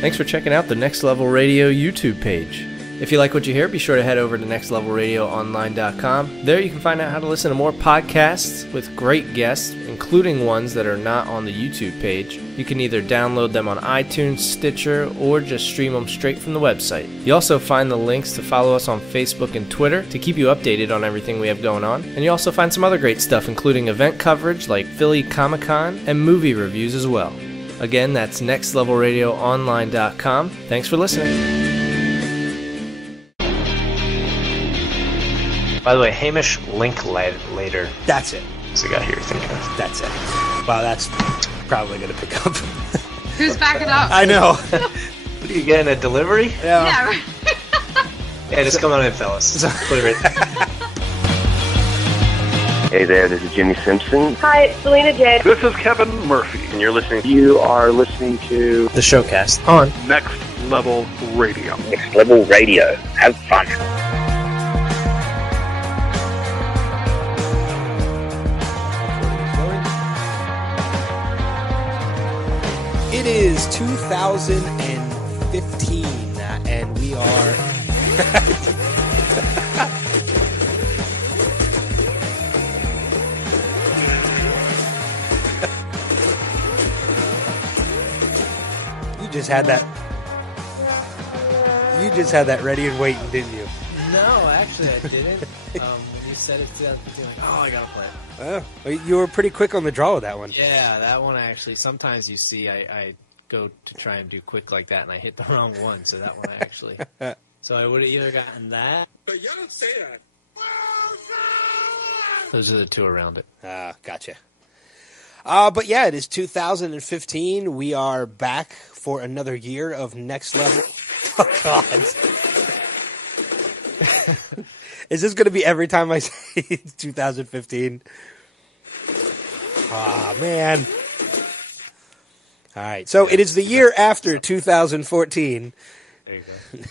Thanks for checking out the Next Level Radio YouTube page. If you like what you hear, be sure to head over to nextlevelradioonline.com. There you can find out how to listen to more podcasts with great guests, including ones that are not on the YouTube page. You can either download them on iTunes, Stitcher, or just stream them straight from the website. You also find the links to follow us on Facebook and Twitter to keep you updated on everything we have going on. And you also find some other great stuff, including event coverage like Philly Comic-Con and movie reviews as well. Again, that's nextlevelradioonline.com. Thanks for listening. By the way, Hamish link later. That's it. What's the guy here thinking of? That's it. Well, that's probably going to pick up. Who's backing up? I know. What are you getting, a delivery? Yeah. Right. Yeah, just come on in, fellas. Deliver it. Hey there, this is Jimmy Simpson. Hi, it's Selena J. This is Kevin Murphy. And you are listening to The Showcast on Next Level Radio. Next Level Radio. Have fun. It is 2015, and we are... You just had that ready and waiting, didn't you? No, actually I didn't. When you said it, like, oh, I gotta play it. Oh, well, you were pretty quick on the draw with that one. Yeah, that one actually. Sometimes you see, I go to try and do quick like that, and I hit the wrong one. So that one I actually. So I would have either gotten that. But you don't say that. Those are the two around it. Gotcha. But yeah, it is 2015. We are back for another year of Next Level. Oh, God. Is this going to be every time I say it's 2015? Oh, man. All right. So it is the year after 2014. There you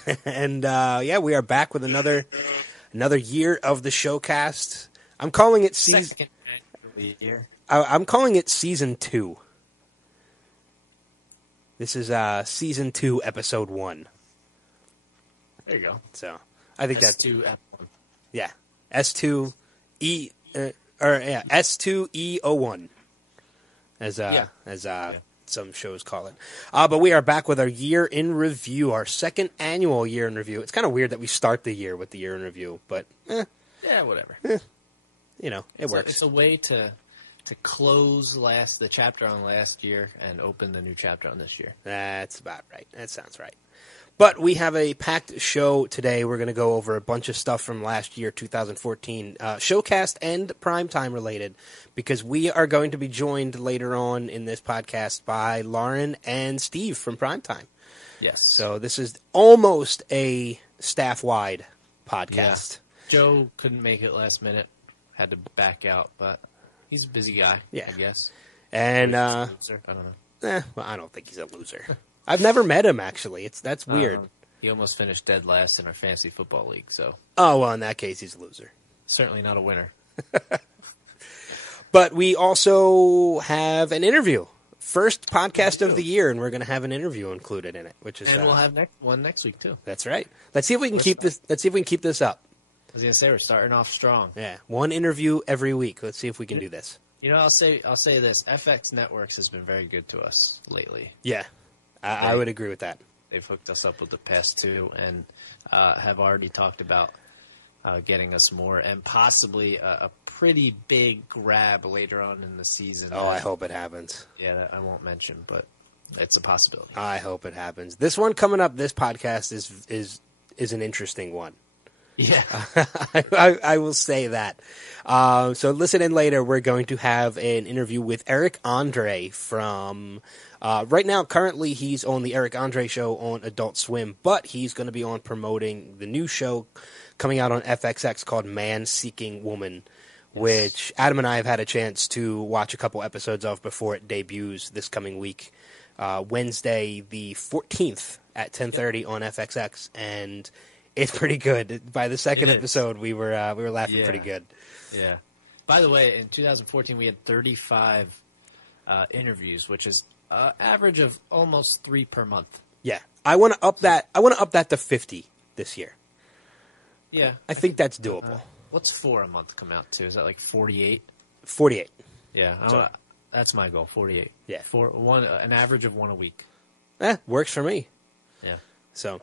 go. And, yeah, we are back with another year of the Showcast. I'm calling it season... year. I'm calling it Season 2. This is Season 2, Episode 1. There you go. So I think that's S2 F1. Yeah, S2 S02 E01, as some shows call it. But we are back with our year in review, our second annual year in review. It's kind of weird that we start the year with the year in review, but yeah, whatever. You know, it works. It's a way to close the chapter on last year and open the new chapter on this year. That's about right. That sounds right. But we have a packed show today. We're going to go over a bunch of stuff from last year, 2014, Showcast and Primetime related, because we are going to be joined later on in this podcast by Lauren and Steve from Primetime. Yes. So this is almost a staff-wide podcast. Yeah. Joe couldn't make it last minute, had to back out, but he's a busy guy, I guess. And loser. I don't know. Well, I don't think he's a loser. I've never met him, actually. That's weird. He almost finished dead last in our fantasy football league, so. Oh, well, in that case, he's a loser. Certainly not a winner. But we also have an interview. First podcast of the year, and we're going to have an interview included in it, which is. And we'll have one next week too. That's right. Let's see if we can keep this. Let's see if we can keep this up. I was going to say we're starting off strong. Yeah, one interview every week. Let's see if we can do this. You know, I'll say this: FX Networks has been very good to us lately. Yeah, I would agree with that. They've hooked us up with the past two, and have already talked about getting us more, and possibly a pretty big grab later on in the season. Oh, I hope it happens. Yeah, that I won't mention, but it's a possibility. I hope it happens. This one coming up, this podcast is an interesting one. Yeah. I will say that. So listen in later. We're going to have an interview with Eric Andre from... right now, currently, he's on the Eric Andre Show on Adult Swim, but he's going to be on promoting the new show coming out on FXX called Man Seeking Woman, which Adam and I have had a chance to watch a couple episodes of before it debuts this coming week, Wednesday the 14th at 10:30 on FXX, and it's pretty good. By the second episode, we were laughing pretty good. Yeah. By the way, in 2014, we had 35 interviews, which is average of almost 3 per month. Yeah, I want to up that. I want to up that to 50 this year. Yeah. I think that's doable. What's 4 a month come out to? Is that like 48? 48. Yeah, that's my goal. 48. Yeah. An average of 1 a week. Works for me. Yeah. So,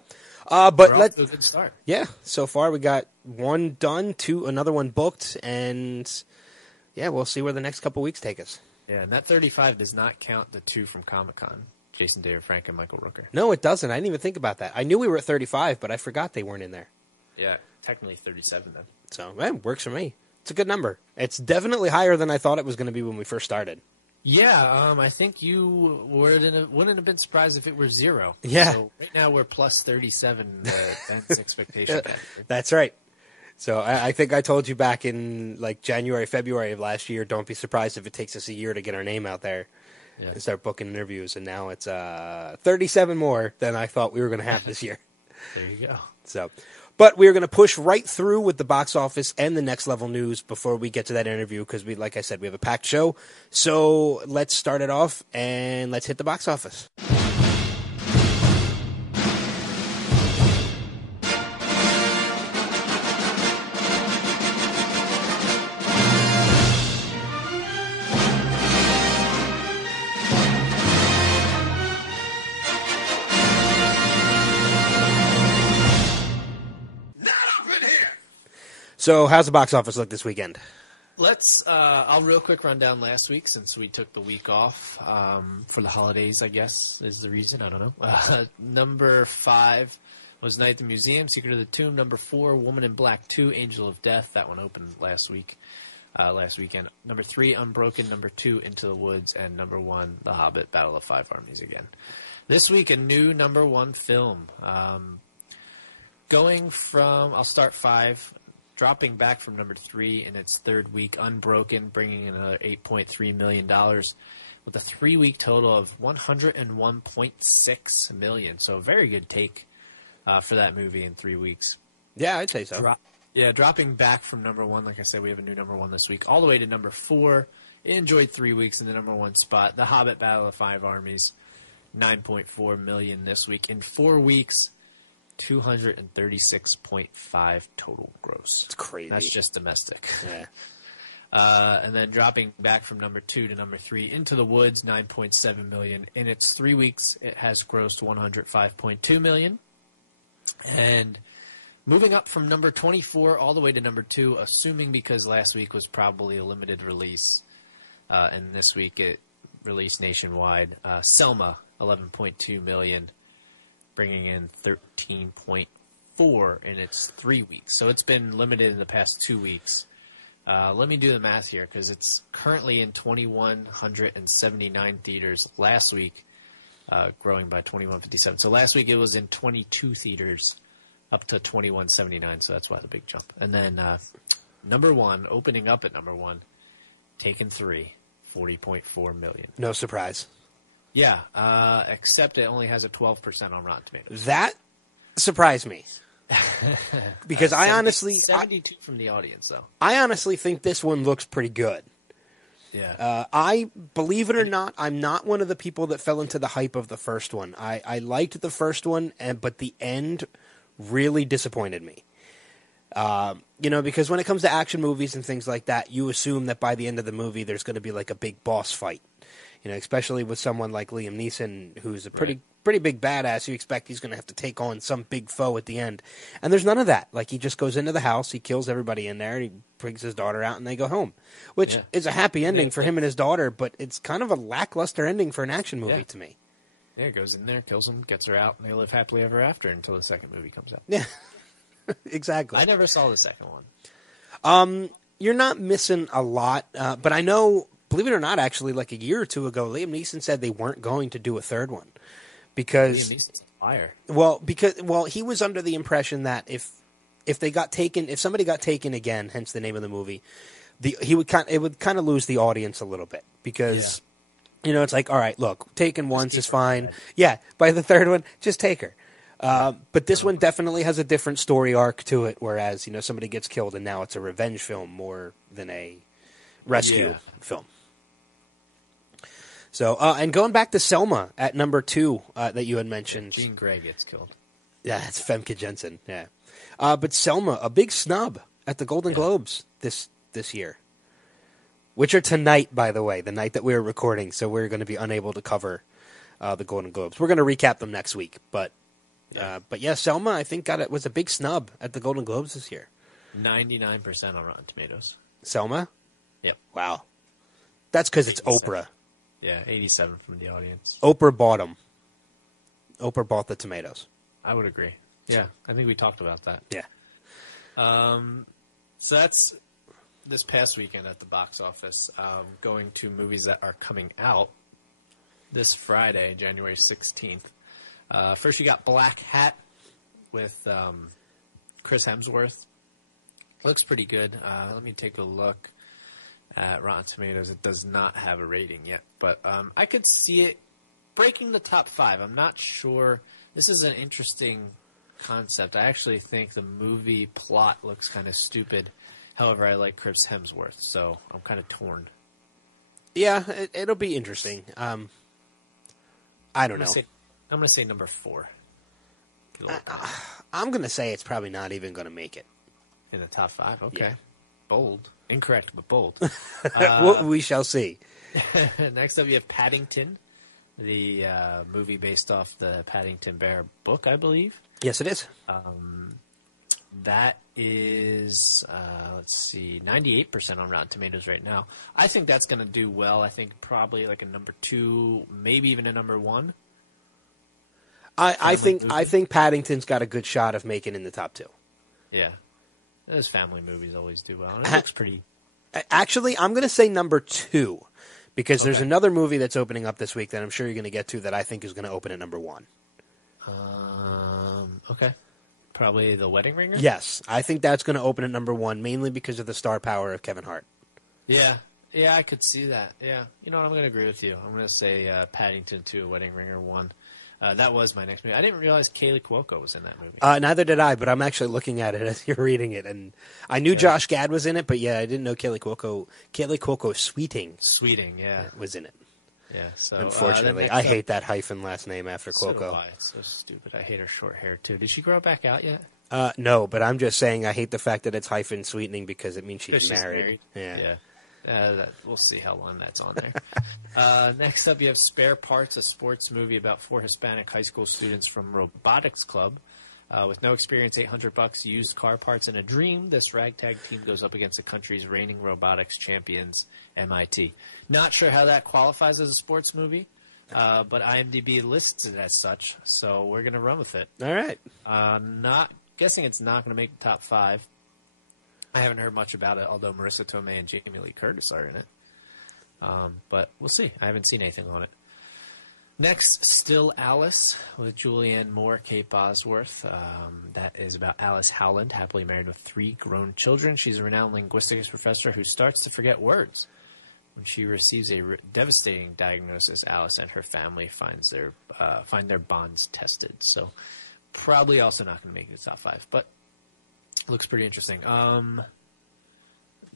We're but off to a good start. Yeah, so far we got 1 done, another 1 booked, and yeah, we'll see where the next couple weeks take us. Yeah, and that 35 does not count the 2 from Comic-Con. Jason David Frank and Michael Rooker. No, it doesn't. I didn't even think about that. I knew we were at 35, but I forgot they weren't in there. Yeah, technically 37 then. So, works for me. It's a good number. It's definitely higher than I thought it was going to be when we first started. Yeah, I think you wouldn't have been surprised if it were 0. Yeah. So right now we're plus 37 Ben's expectation. That's right. So I think I told you back in like January, February of last year, don't be surprised if it takes us a year to get our name out there and start booking interviews. And now it's 37 more than I thought we were going to have this year. There you go. So, but we're going to push right through with the box office and the next level news before we get to that interview because like I said, we have a packed show. So let's start it off and let's hit the box office. So, how's the box office look this weekend? I'll real quick run down last week since we took the week off for the holidays, I guess, is the reason. I don't know. Number 5 was Night at the Museum, Secret of the Tomb. Number 4, Woman in Black 2, Angel of Death. That one opened last weekend. Number 3, Unbroken. Number 2, Into the Woods. And number 1, The Hobbit, Battle of Five Armies again. This week, a new number 1 film. I'll start 5. Dropping back from number 3 in its 3rd week, Unbroken, bringing in another $8.3 million with a 3-week total of $101.6 million. So a very good take for that movie in 3 weeks. Yeah, I'd say so. Dropping back from number 1, like I said, we have a new number 1 this week, all the way to number 4. It enjoyed 3 weeks in the number 1 spot. The Hobbit, Battle of Five Armies, $9.4 million this week. In 4 weeks, $236.5 total gross. It's crazy. That's just domestic. Yeah. And then dropping back from number 2 to number 3, Into the Woods, $9.7 million. In its 3 weeks, it has grossed $105.2 million. And moving up from number 24 all the way to number 2, assuming because last week was probably a limited release, and this week it released nationwide, Selma, $11.2 million. Bringing in 13.4 in its 3 weeks. So it's been limited in the past 2 weeks. Let me do the math here because it's currently in 2,179 theaters last week, growing by 2,157. So last week it was in 22 theaters up to 2,179, so that's why the big jump. And then number 1, opening up at number 1, Taken 3, $40.4 million. No surprise. Yeah, except it only has a 12% on Rotten Tomatoes. That surprised me. Because I honestly... 72 from the audience, though. I honestly think this one looks pretty good. Yeah. I, believe it or not, I'm not one of the people that fell into the hype of the first one. I liked the first one, but the end really disappointed me. Because when it comes to action movies and things like that, you assume that by the end of the movie there's going to be like a big boss fight. Especially with someone like Liam Neeson, who's a pretty big badass. You expect he's going to have to take on some big foe at the end. And there's none of that. Like, he just goes into the house, he kills everybody in there, and he brings his daughter out, and they go home. Which is a happy ending for him and his daughter, but it's kind of a lackluster ending for an action movie to me. Yeah, goes in there, kills him, gets her out, and they live happily ever after until the second movie comes out. Yeah, exactly. I never saw the second one. You're not missing a lot, but I know... Believe it or not, actually, like a year or two ago, Liam Neeson said they weren't going to do a third one because Liam Neeson's a liar. Well, he was under the impression that if somebody got taken again, hence the name of the movie, it would kind of lose the audience a little bit because it's like, all right, look, taken once is fine. Yeah, by the third one, just take her. But this one definitely has a different story arc to it, whereas somebody gets killed and now it's a revenge film more than a rescue film. So, and going back to Selma at number 2 that you had mentioned. Jean Grey gets killed. Yeah, it's Femke Jensen. Yeah, but Selma, a big snub at the Golden Globes this year, which are tonight, by the way, the night that we are recording. So we're going to be unable to cover the Golden Globes. We're going to recap them next week, but yeah, Selma, I think was a big snub at the Golden Globes this year. 99% on Rotten Tomatoes. Selma? Yep. Wow. That's because it's 87. Oprah. Yeah, 87 from the audience. Oprah bought them. Oprah bought the tomatoes. I would agree. Yeah, I think we talked about that. Yeah. So that's this past weekend at the box office. Going to movies that are coming out this Friday, January 16th. First, you got Black Hat with Chris Hemsworth. Looks pretty good. Let me take a look at Rotten Tomatoes. It does not have a rating yet, but I could see it breaking the top 5. I'm not sure. This is an interesting concept. I actually think the movie plot looks kind of stupid. However, I like Chris Hemsworth, so I'm kind of torn. Yeah, it'll be interesting. I don't know. I'm going to say number 4. I'm going to say it's probably not even going to make it. In the top 5? Okay. Yeah. Bold. Incorrect, but bold. We shall see. Next up, you have Paddington, the movie based off the Paddington Bear book, I believe. Yes, it is. That is, let's see, 98% on Rotten Tomatoes right now. I think that's going to do well. I think probably like a number 2, maybe even a number 1. I think Paddington's got a good shot of making in the top 2. Yeah. Those family movies always do well. And it looks pretty... Actually, I'm going to say number 2 because there's another movie that's opening up this week that I'm sure you're going to get to that I think is going to open at number 1. Okay. Probably The Wedding Ringer? Yes. I think that's going to open at number 1 mainly because of the star power of Kevin Hart. Yeah. Yeah, I could see that. Yeah. You know what? I'm going to agree with you. I'm going to say Paddington 2, Wedding Ringer 1. That was my next movie. I didn't realize Kaylee Cuoco was in that movie. Neither did I, but I'm actually looking at it as you're reading it, and I knew Josh Gad was in it, but yeah, I didn't know Kaylee Cuoco Sweeting, was in it. Yeah. So unfortunately, I hate that hyphen last name after Cuoco. So do I. It's so stupid. I hate her short hair too. Did she grow it back out yet? No, but I'm just saying I hate the fact that it's hyphen sweetening because it means she's married. Yeah. We'll see how long that's on there. Next up, you have Spare Parts, a sports movie about 4 Hispanic high school students from Robotics Club. With no experience, $800, used car parts, and a dream, this ragtag team goes up against the country's reigning robotics champions, MIT. Not sure how that qualifies as a sports movie, but IMDb lists it as such, so we're going to run with it. All right. Guessing it's not going to make the top 5. I haven't heard much about it, although Marissa Tomei and Jamie Lee Curtis are in it. But we'll see. I haven't seen anything on it. Next, Still Alice with Julianne Moore, Kate Bosworth. That is about Alice Howland, happily married with 3 grown children. She's a renowned linguistics professor who starts to forget words. When she receives a devastating diagnosis, Alice and her family find their bonds tested. So probably also not going to make it to the top 5, but looks pretty interesting.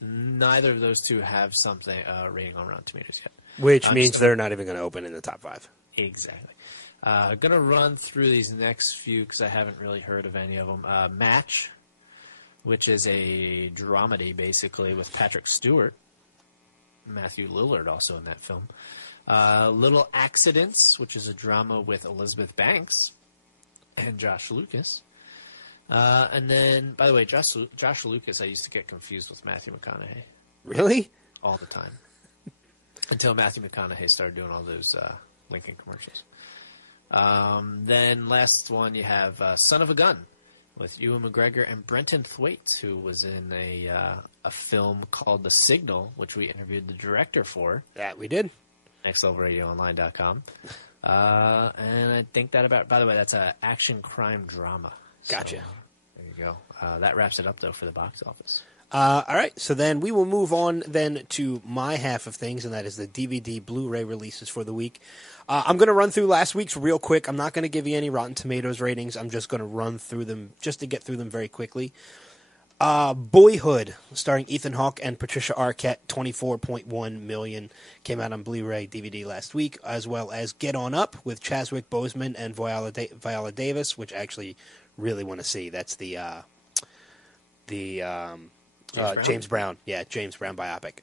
Neither of those two have something rating on Rotten Tomatoes yet. Which means they're not even going to open in the top 5. Exactly. Going to run through these next few because I haven't really heard of any of them. Match, which is a dramedy basically with Patrick Stewart. Matthew Lillard also in that film. Little Accidents, which is a drama with Elizabeth Banks and Josh Lucas. And then, by the way, Josh Lucas I used to get confused with Matthew McConaughey. Really? All the time. Until Matthew McConaughey started doing all those Lincoln commercials. Then last one you have Son of a Gun with Ewan McGregor and Brenton Thwaites, who was in a film called The Signal, which we interviewed the director for. That we did. NextLevelRadioOnline.com. And I think that by the way, that's an action crime drama. Gotcha. So, there you go. That wraps it up, though, for the box office. All right, so then we will move on then to my half of things, and that is the DVD Blu-ray releases for the week. I'm going to run through last week's real quick. I'm not going to give you any Rotten Tomatoes ratings. I'm just going to run through them just to get through them very quickly. Boyhood, starring Ethan Hawke and Patricia Arquette, $24.1 million, came out on Blu-ray DVD last week, as well as Get On Up with Chadwick Boseman and Viola Davis, which I actually really want to see. That's the James Brown. Yeah, James Brown biopic.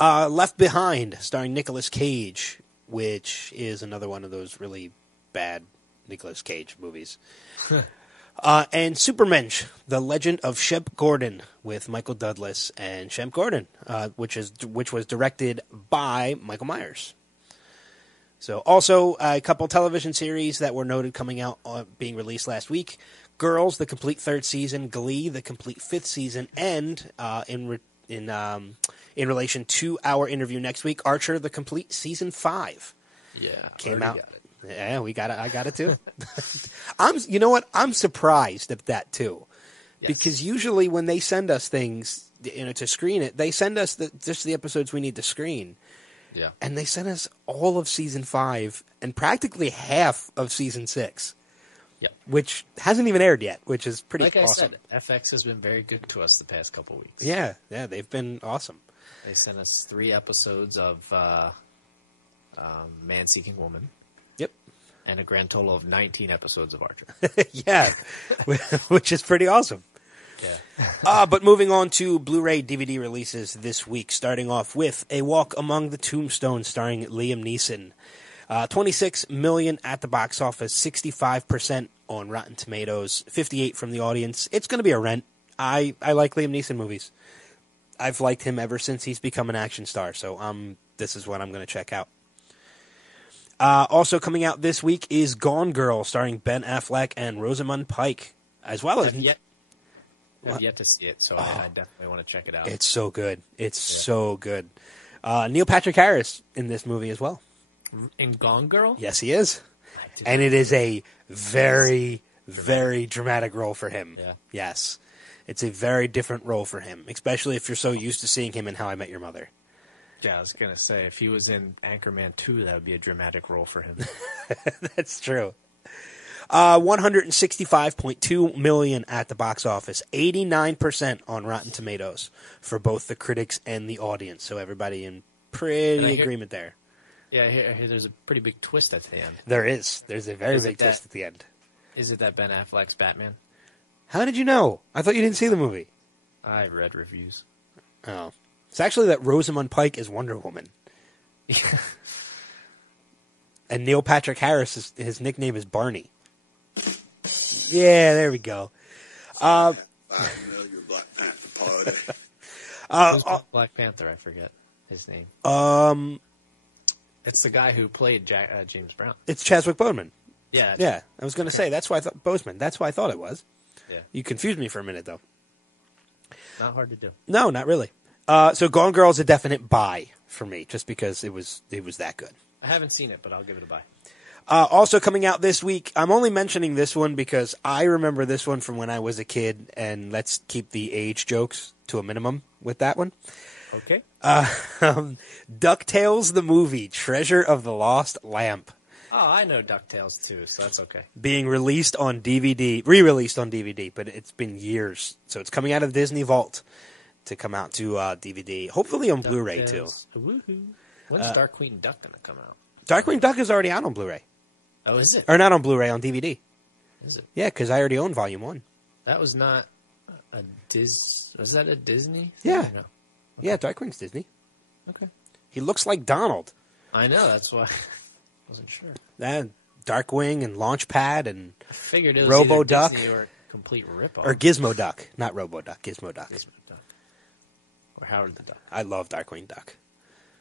Left Behind, starring Nicolas Cage, which is another one of those really bad Nicolas Cage movies. And Supermensch, The Legend of Shemp Gordon, with Michael Douglas and Shemp Gordon, which was directed by Michael Myers. So, also a couple television series that were noted coming out, being released last week: Girls, the complete third season; Glee, the complete fifth season; and in relation to our interview next week, Archer, the complete season 5. Yeah, came out. Got it. Yeah, we got it. I got it too. You know what? I'm surprised at that too, because usually when they send us things, to screen it, they send us just the episodes we need to screen. Yeah, and they sent us all of season 5 and practically half of season 6. Yeah, which hasn't even aired yet, which is pretty like awesome. I said, FX has been very good to us the past couple weeks. Yeah, they've been awesome. They sent us 3 episodes of Man Seeking Woman. Yep. And a grand total of 19 episodes of Archer. Yeah, which is pretty awesome. Yeah. But moving on to Blu-ray DVD releases this week, starting off with A Walk Among the Tombstones, starring Liam Neeson. $26 million at the box office, 65% on Rotten Tomatoes, 58% from the audience. It's going to be a rent. I like Liam Neeson movies. I've liked him ever since he's become an action star, so this is what I'm going to check out. Also coming out this week is Gone Girl, starring Ben Affleck and Rosamund Pike, as well as... I've yet to see it, so I definitely want to check it out. It's so good. It's so good. Neil Patrick Harris in this movie as well. In Gone Girl? Yes, he is. And it is a very, very dramatic role for him. Yeah. Yes. It's a very different role for him, especially if you're so used to seeing him in How I Met Your Mother. Yeah, I was going to say, if he was in Anchorman 2, that would be a dramatic role for him. That's true. $165.2 million at the box office, 89% on Rotten Tomatoes for both the critics and the audience. So everybody in pretty agreement there. Yeah, I hear there's a pretty big twist at the end. There is. There's a very big twist at the end. Is it that Ben Affleck's Batman? How did you know? I thought you didn't see the movie. I read reviews. Oh. It's actually that Rosamund Pike is Wonder Woman. And Neil Patrick Harris, his nickname is Barney. Yeah, there we go. Black Panther party. Who's Black Panther? I forget his name. It's the guy who played James Brown. It's Chadwick Boseman. Yeah. Yeah, I was going to say, that's why I thought Boseman. That's why I thought it was. Yeah. You confused me for a minute, though. Not hard to do. No, not really. So Gone Girl is a definite buy for me, just because it was that good. I haven't seen it, but I'll give it a buy. Also coming out this week, I'm only mentioning this one because I remember this one from when I was a kid, and let's keep the age jokes to a minimum with that one. Okay. DuckTales the movie, Treasure of the Lost Lamp. Oh, I know DuckTales too, so that's okay. Being released on DVD, re-released on DVD, but it's been years. So it's coming out of Disney Vault to come out to DVD, hopefully on Blu-ray too. Woohoo. When's Darkwing Duck going to come out? Darkwing Duck is already out on Blu-ray. Oh, is it? Or not on Blu-ray, on DVD. Is it? Yeah, because I already own Volume 1. That was not a Was that a Disney thing? Yeah. No? Okay. Yeah, Darkwing's Disney. Okay. He looks like Donald. I know, that's why I wasn't sure. That Darkwing and Launchpad and I figured it was Robo either Duck. Disney or a complete ripoff. Or Gizmo Duck. Not Robo Duck, Gizmo Duck. Gizmo Duck. Or Howard the Duck. I love Darkwing Duck.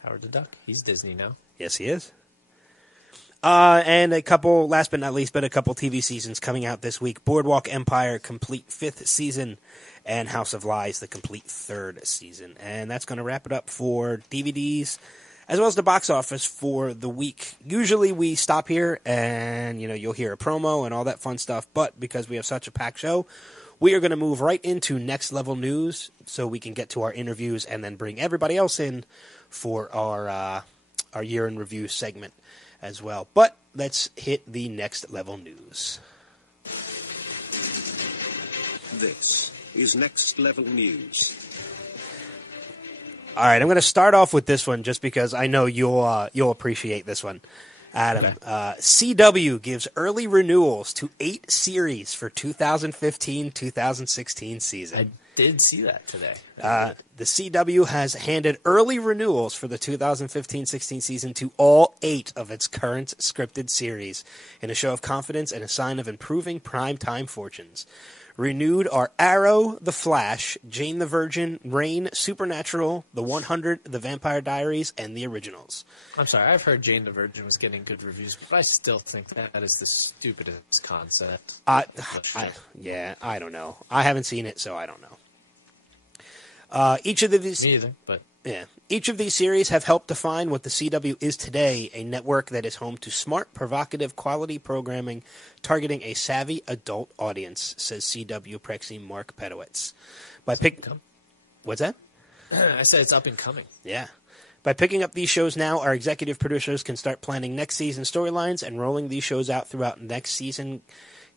Howard the Duck. He's Disney now. Yes, he is. And a couple, last but not least, but a couple TV seasons coming out this week. Boardwalk Empire, complete 5th season, and House of Lies, the complete 3rd season. And that's going to wrap it up for DVDs, as well as the box office for the week. Usually we stop here and, you'll hear a promo and all that fun stuff, but because we have such a packed show, we are going to move right into Next Level News so we can get to our interviews and then bring everybody else in for our year in review segment as well. But let's hit the Next Level News. This is Next Level News. All right, I'm going to start off with this one just because I know you'll appreciate this one, Adam. Okay. CW gives early renewals to 8 series for 2015-2016 season. I did see that today. The CW has handed early renewals for the 2015-16 season to all 8 of its current scripted series in a show of confidence and a sign of improving primetime fortunes. Renewed are Arrow, The Flash, Jane the Virgin, Reign, Supernatural, The 100, The Vampire Diaries, and The Originals. I'm sorry, I've heard Jane the Virgin was getting good reviews, but I still think that is the stupidest concept. I don't know. I haven't seen it, so I don't know. Each of these, Me either, but each of these series have helped define what the CW is today, a network that is home to smart, provocative, quality programming targeting a savvy adult audience, says CW Prexy Mark Pedowitz. What's that? I said it's up and coming. Yeah. By picking up these shows now, our executive producers can start planning next season storylines, and rolling these shows out throughout next season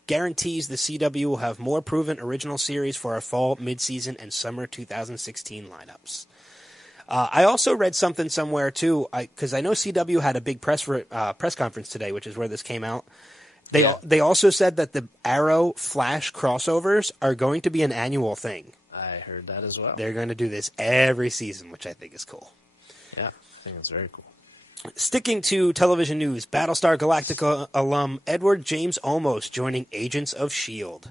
guarantees the CW will have more proven original series for our fall, mid-season, and summer 2016 lineups. I also read something somewhere, too, because I know CW had a big press conference today, which is where this came out. They also said that the Arrow Flash crossovers are going to be an annual thing. I heard that as well. They're going to do this every season, which I think is cool. Yeah, I think it's very cool. Sticking to television news, Battlestar Galactica alum Edward James Olmos joining Agents of S.H.I.E.L.D.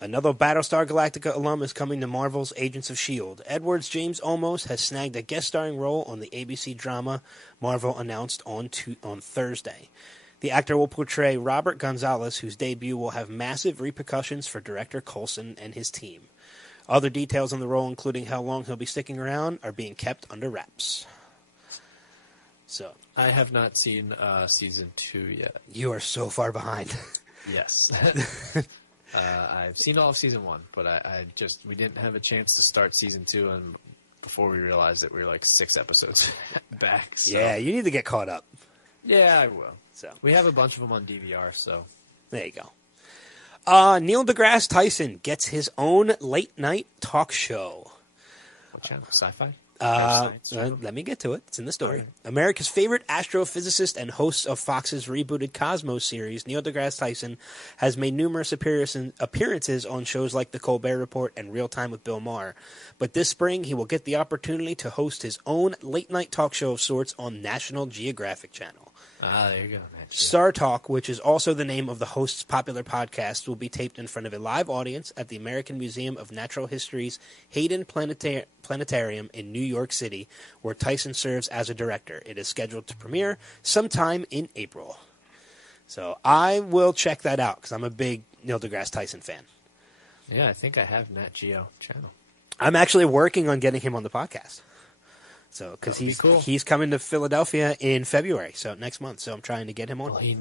Another Battlestar Galactica alum is coming to Marvel's Agents of S.H.I.E.L.D. Edward James Olmos has snagged a guest starring role on the ABC drama Marvel announced on Thursday. The actor will portray Robert Gonzalez, whose debut will have massive repercussions for director Coulson and his team. Other details on the role, including how long he'll be sticking around, are being kept under wraps. So I have not seen season 2 yet. You are so far behind. Yes. I've seen all of season 1, but we didn't have a chance to start season 2 and before we realized that we were like 6 episodes back. So. Yeah, you need to get caught up. Yeah, I will. So we have a bunch of them on DVR, so there you go. Neil deGrasse Tyson gets his own late night talk show. What channel? Sci-fi? Let me get to it. It's in the story. Right. America's favorite astrophysicist and host of Fox's rebooted Cosmos series, Neil deGrasse Tyson, has made numerous appearances on shows like The Colbert Report and Real Time with Bill Maher. But this spring, he will get the opportunity to host his own late-night talk show of sorts on National Geographic Channel. There you go. Star Talk, which is also the name of the host's popular podcast, will be taped in front of a live audience at the American Museum of Natural History's Hayden Planetarium in New York City, where Tyson serves as a director. It is scheduled to premiere sometime in April. So I will check that out because I'm a big Neil deGrasse Tyson fan. Yeah, I think I have Nat Geo channel. I'm actually working on getting him on the podcast. So, because cool. He's coming to Philadelphia in February, so next month. So I'm trying to get him on. Well, he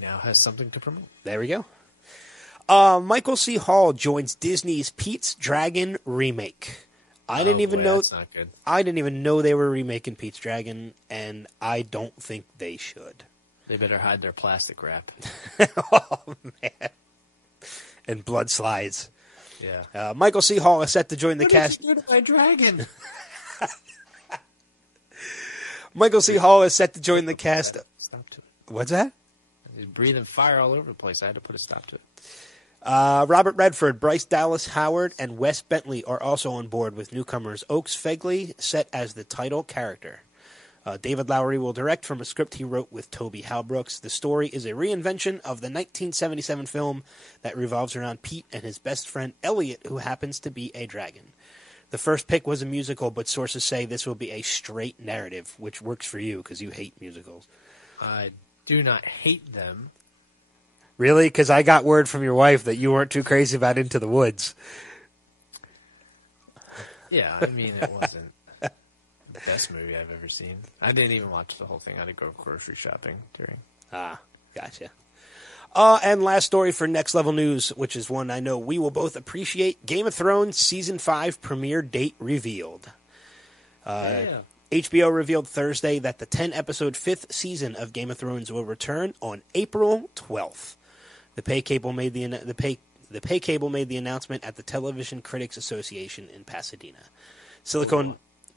now has something to promote. There we go. Michael C. Hall joins Disney's Pete's Dragon remake. I didn't even know. That's not good. I didn't even know they were remaking Pete's Dragon, and I don't think they should. They better hide their plastic wrap. Oh man! And blood slides. Yeah. Michael C. Hall is set to join the cast. What did you do to my dragon? Michael C. Hall is set to join the cast. Stop to it. What's that? He's breathing fire all over the place. I had to put a stop to it. Robert Redford, Bryce Dallas Howard, and Wes Bentley are also on board with newcomers Oaks Fegley set as the title character. David Lowery will direct from a script he wrote with Toby Halbrooks. The story is a reinvention of the 1977 film that revolves around Pete and his best friend Elliot, who happens to be a dragon. The first pick was a musical, but sources say this will be a straight narrative, which works for you because you hate musicals. I do not hate them. Really? Because I got word from your wife that you weren't too crazy about Into the Woods. Yeah, I mean, it wasn't the best movie I've ever seen. I didn't even watch the whole thing. I had to go grocery shopping during. Gotcha. And last story for Next Level News, which is one I know we will both appreciate. Game of Thrones Season 5 premiere date revealed. HBO revealed Thursday that the 10-episode 5th season of Game of Thrones will return on April 12th. The pay cable made the The pay cable made the announcement at the Television Critics Association in Pasadena. Silicon... Hodor.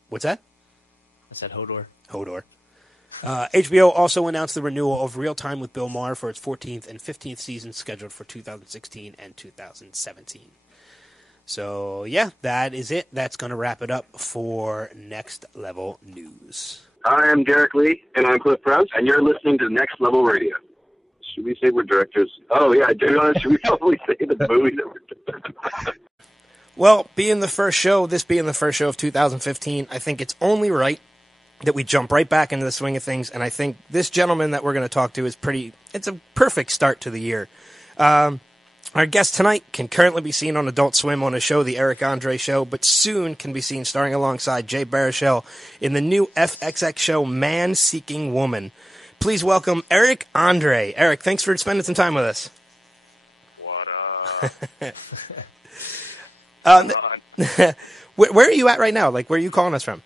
What's that? I said Hodor. Hodor. HBO also announced the renewal of Real Time with Bill Maher for its 14th and 15th seasons scheduled for 2016 and 2017. So, yeah, that is it. That's going to wrap it up for Next Level News. I am Derek Lee, and I'm Cliff Prowse, and you're listening to Next Level Radio. Should we say we're directors? Oh, yeah, should we probably say the movie that we're doing? Well, this being the first show of 2015, I think it's only right that we jump right back into the swing of things, and I think this gentleman that we're going to talk to it's a perfect start to the year. Our guest tonight can currently be seen on Adult Swim on a show, The Eric Andre Show, but soon can be seen starring alongside Jay Baruchel in the new FXX show, Man Seeking Woman. Please welcome Eric Andre. Eric, thanks for spending some time with us. What up? Where are you at right now? Like, where are you calling us from?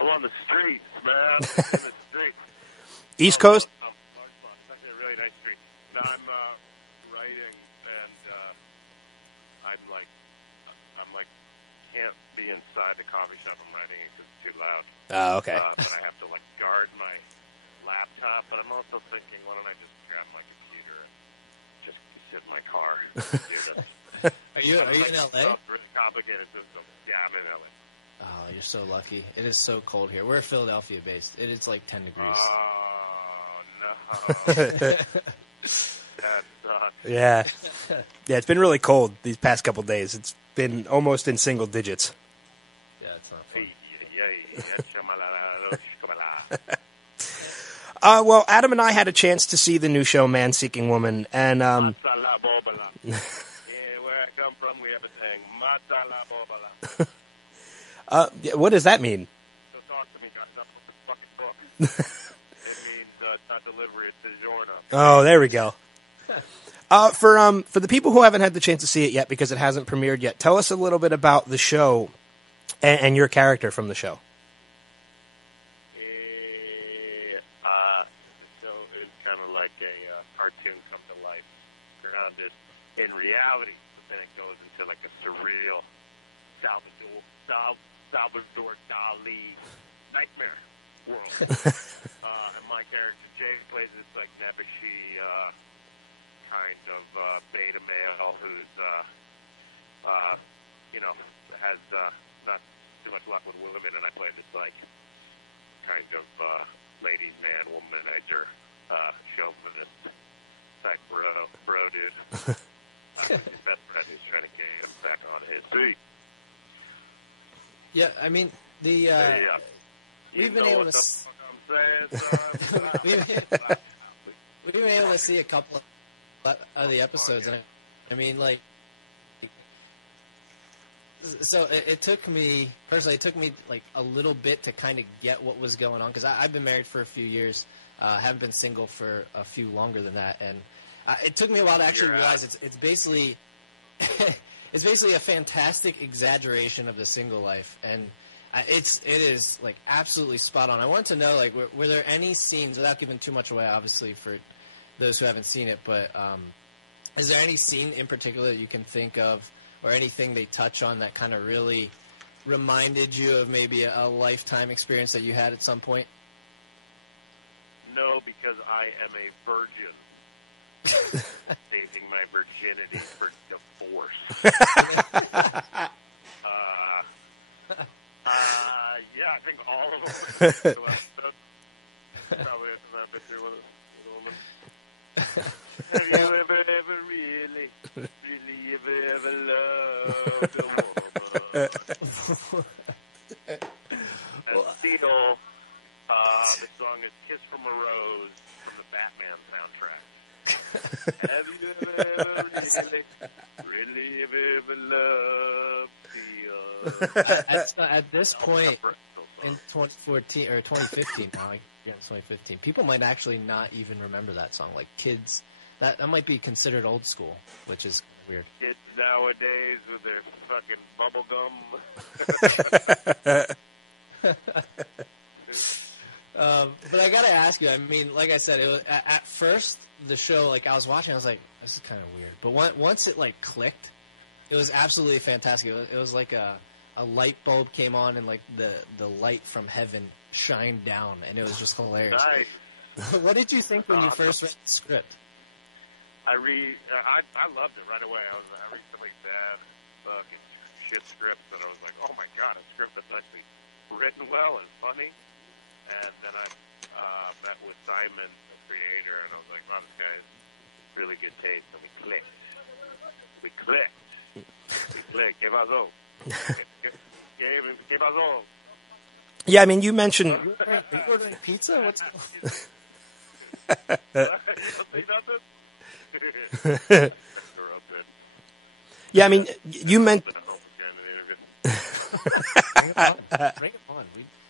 I'm on the streets, man. I'm in the streets. East Coast? That's a really nice street. Now I'm writing, and I'm like, can't be inside the coffee shop I'm writing because it's too loud. Oh, okay. But I have to like guard my laptop. But I'm also thinking, why don't I just grab my computer and just sit in my car? Are you in LA? It's really complicated system. Yeah, I'm in LA. Oh, you're so lucky. It is so cold here. We're Philadelphia based. It is like 10 degrees. Oh, no. That sucks. Yeah. Yeah, it's been really cold these past couple days. It's been almost in single digits. Yeah, it's not fun. Well, Adam and I had a chance to see the new show, Man Seeking Woman, and Yeah, where I come from, we have a saying, Matala Bobala. what does that mean? So talk to me, got nothing but fucking book. It means it's not delivery, it's DiGiorno. Oh, there we go. For the people who haven't had the chance to see it yet because it hasn't premiered yet, tell us a little bit about the show and your character from the show. So it's kind of like a cartoon come to life around this in reality, but then it goes into like a surreal Salvador Dali nightmare world. And my character Jay plays this like nebbishy kind of beta male who's has not too much luck with women, and I play this like kind of ladies man womanizer chauvinist type bro dude. His best friend who's trying to get him back on his feet. Yeah, I mean, we've been able to... We've been able to see a couple of the episodes, and I mean, like... So it took me, personally, like a little bit to kind of get what was going on, because I've been married for a few years, haven't been single for a few longer than that, and it took me a while to actually realize it's basically... It's basically a fantastic exaggeration of the single life, and it is like absolutely spot on. I want to know, like, were there any scenes, without giving too much away, obviously, for those who haven't seen it, but is there any scene in particular that you can think of, or anything they touch on that kind of really reminded you of maybe a lifetime experience that you had at some point? No, because I am a virgin. Saving my virginity for divorce. Yeah, I think all of them. Probably have to picture with a woman. Have you ever really ever loved a woman? And Seal, the song is "Kiss from a Rose" from the Batman soundtrack. Have you ever really ever loved Seal? At this point in 2014 or 2015 now, yeah, 2015, people might actually not even remember that song. Like kids, that might be considered old school, which is weird. Kids nowadays with their fucking bubble gum. But I gotta ask you. I mean, like I said, it was, at first the show, like I was watching, I was like, "This is kind of weird." But once it like clicked, it was absolutely fantastic. It was like a light bulb came on, and like the light from heaven shined down, and it was just hilarious. Nice. What did you think when you first read the script? I loved it right away. I read somebody's bad fucking shit scripts, and I was like, oh my god, a script that's actually written well and funny. And then I met with Simon, the creator, and I was like, wow, this guy has really good taste. And we clicked. Que pasó? Que pasó? Yeah, I mean, you mentioned. Are you ordering pizza? What's Yeah, I mean, you meant. Bring it on.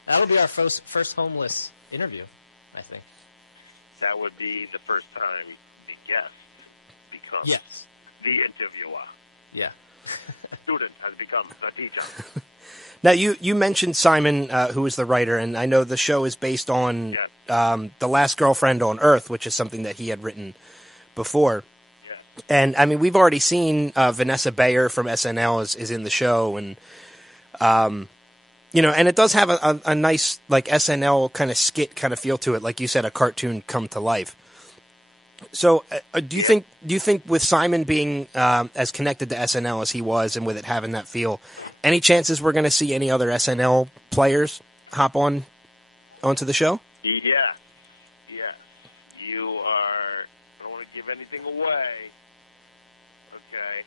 That'll be our first homeless interview, I think. That would be the first time the guest becomes the interviewer. Yeah. Student has become the teacher. Now, you mentioned Simon, who is the writer, and I know the show is based on The Last Girlfriend on Earth, which is something that he had written before. Yeah. And, I mean, we've already seen Vanessa Bayer from SNL is in the show, and, and it does have a nice, like, SNL kind of skit kind of feel to it, like you said, a cartoon come to life. So, do you think with Simon being as connected to SNL as he was, and with it having that feel, any chances we're going to see any other SNL players hop onto the show? Yeah. You are. I don't want to give anything away. Okay,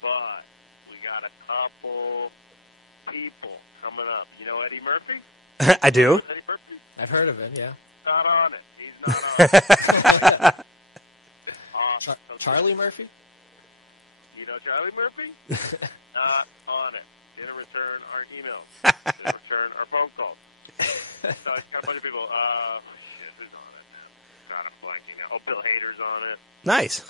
but we got a couple people coming up. You know Eddie Murphy? I do. Eddie Murphy? I've heard of it. Yeah. Not on it. He's not on it. Charlie Murphy? You know Charlie Murphy? Not on it. Didn't return our emails. Didn't return our phone calls. So it's got a bunch of people. Shit, who's on it now? God, I'm blanking now. Oh, Bill Hader's on it. Nice.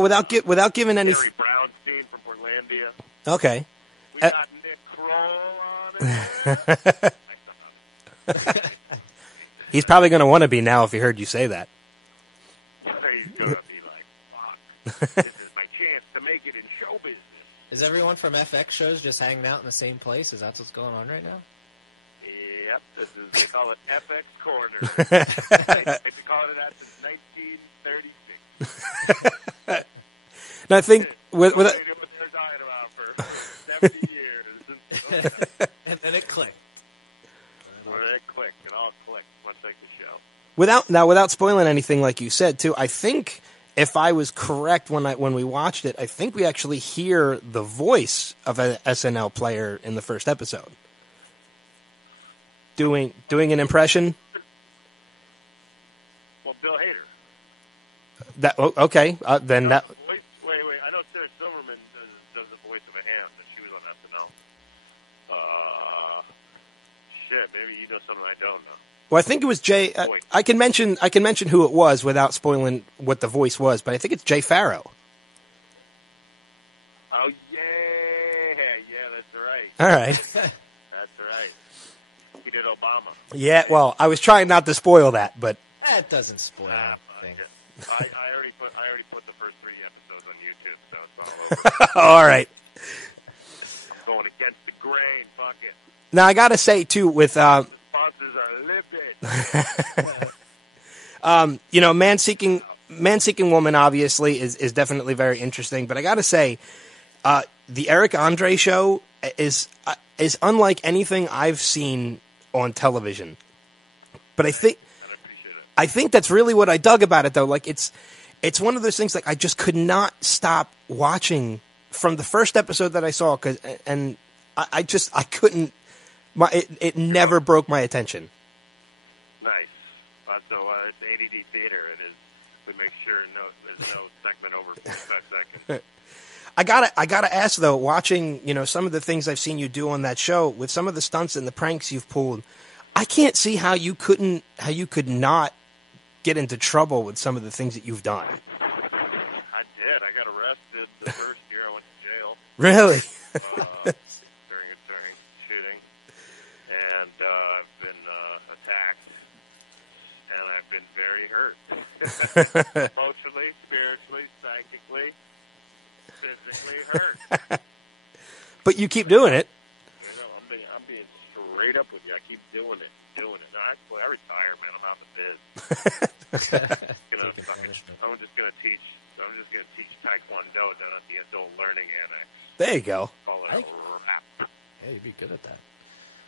Without giving any. Harry Brownstein from Portlandia. Okay. We got Nick Kroll on it. He's probably going to want to be now if he heard you say that. He's going to be like, fuck, this is my chance to make it in show business. Is everyone from FX shows just hanging out in the same place? Is that what's going on right now? Yep, they call it FX Corner. They've been calling it that since 1936. And I think with They knew what they were talking about for 70 years. And then it clicked. It clicked. It all clicked, much like the show. Without spoiling anything, like you said too, I think if I was correct when we watched it, I think we actually hear the voice of an SNL player in the first episode doing an impression. Well, Bill Hader. Okay, then that. Wait. I know Sarah Silverman does the voice of a ham, and she was on SNL. Shit, maybe you know something I don't know. Well, I think it was Jay. I can mention who it was without spoiling what the voice was, but I think it's Jay Farrow. Oh yeah, that's right. All right. That's right. He did Obama. Yeah, well, I was trying not to spoil that, but That doesn't spoil anything. I already put the first 3 episodes on YouTube, so it's all over. all right. I'm going against the grain. Fuck it. Now I got to say too, with The sponsors are livid. Man Seeking Woman obviously is definitely very interesting, but I got to say, the Eric Andre show is unlike anything I've seen on television. But I think that's really what I dug about it, though. Like it's one of those things. Like I just could not stop watching from the first episode that I saw, and I couldn't. It never broke my attention. Nice. So it's ADD theater. It is. We make sure there's no segment over 45 seconds. I gotta ask though, watching some of the things I've seen you do on that show, with some of the stunts and the pranks you've pulled, I can't see how you could not get into trouble with some of the things that you've done. I did. I got arrested the first year I went to jail. Really? During shooting, and been very hurt. Emotionally, spiritually, psychically, physically hurt. But you keep doing it. You know, I'm being straight up with you. I keep doing it. No, I retire, man. I'm out of the biz. I'm just gonna teach Taekwondo down at the adult learning annex. There you go. Call it a wrap. Yeah, you'd be good at that.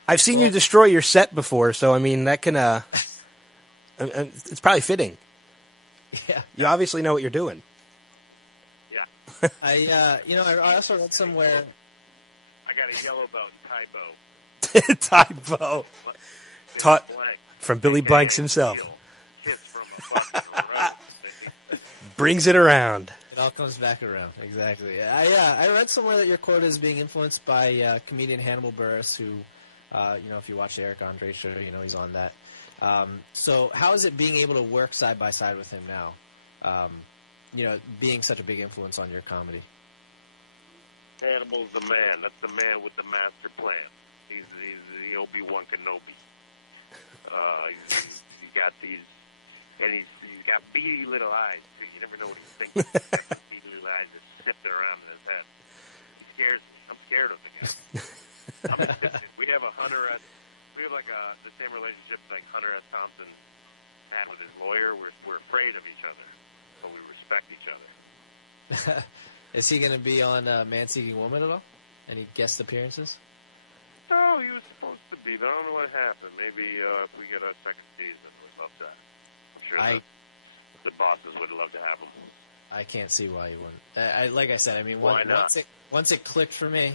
I've seen you destroy your set before, so I mean that can it's probably fitting. Yeah. You obviously know what you're doing. Yeah. I also read somewhere. I got a yellow belt in Taibo. Taibo. Taught from Billy Blanks himself. Kids from a fucking road. Brings it around. It all comes back around. Exactly. I read somewhere that your quote is being influenced by comedian Hannibal Buress, who, if you watch the Eric Andre show, he's on that. So how is it being able to work side by side with him now? Being such a big influence on your comedy. Hannibal's the man. That's the man with the master plan. He's the Obi-Wan Kenobi. He's got these, and he's got beady little eyes, too. You never know what he's thinking. He's got beady little eyes that sniffing around in his head. He scares me. I'm scared of the guy. We have the same relationship like Hunter S. Thompson had with his lawyer. We're afraid of each other, but we respect each other. Is he going to be on Man-Seeking Woman at all? Any guest appearances? No, he was supposed to be, but I don't know what happened. Maybe if we get a second season, we'd love that. I'm sure the bosses would love to have him. I can't see why you wouldn't. Like I said, why not? Once it clicked for me,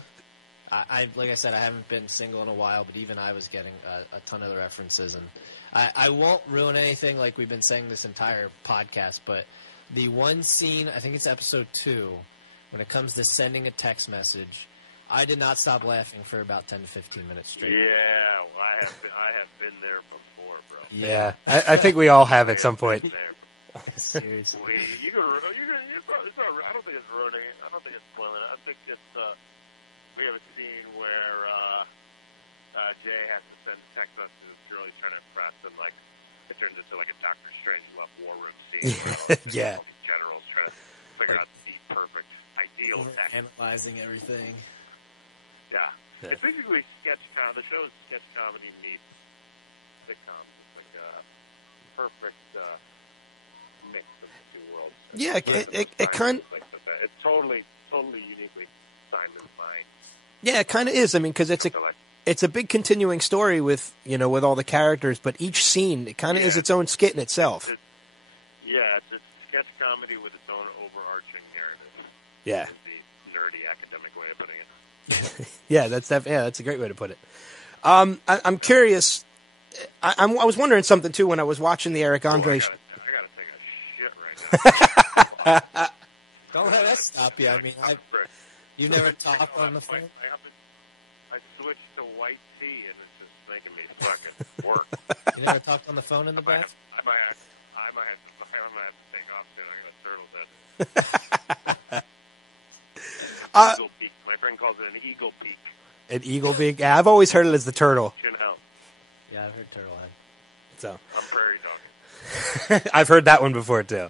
like I said, I haven't been single in a while, but even I was getting a ton of the references. And I won't ruin anything like we've been saying this entire podcast, but the one scene, I think it's episode 2, when it comes to sending a text message, I did not stop laughing for about 10 to 15 minutes straight. Yeah, well, I have been there before, bro. Yeah, I think we all have at some point. Seriously. I don't think it's ruining it. I don't think it's spoiling it. I think it's, we have a scene where Jay has to send text messages to this girl he's trying to impress, and it turns into a Doctor Strange Love War Room scene. Yeah. All these generals trying to figure out the perfect, ideal text. Analyzing everything. Yeah. It's basically the show is sketch comedy meets sitcom. It's like a perfect mix of the two worlds. Yeah, it kind. It's totally uniquely Simon's mind. Yeah, it kind of is. I mean, because it's a big continuing story with all the characters, but each scene it kind of is its own skit in itself. It's a sketch comedy with its own overarching narrative. Yeah. Is the nerdy academic way of putting it. Yeah, that's a great way to put it. I'm curious. I was wondering something too when I was watching the Eric Andre. I gotta take a shit right now. Don't let that stop you. I mean, you never talked on the phone. I switched to white tea, and it's just making me fucking work. You never talked on the phone in the bath? I might have to take off soon. I got a turtle head. Eagle beak. My friend calls it an eagle beak. An eagle beak? Yeah, I've always heard it as the turtle. Chin out. Yeah, I've heard turtle head. So I'm prairie dog. I've heard that one before too.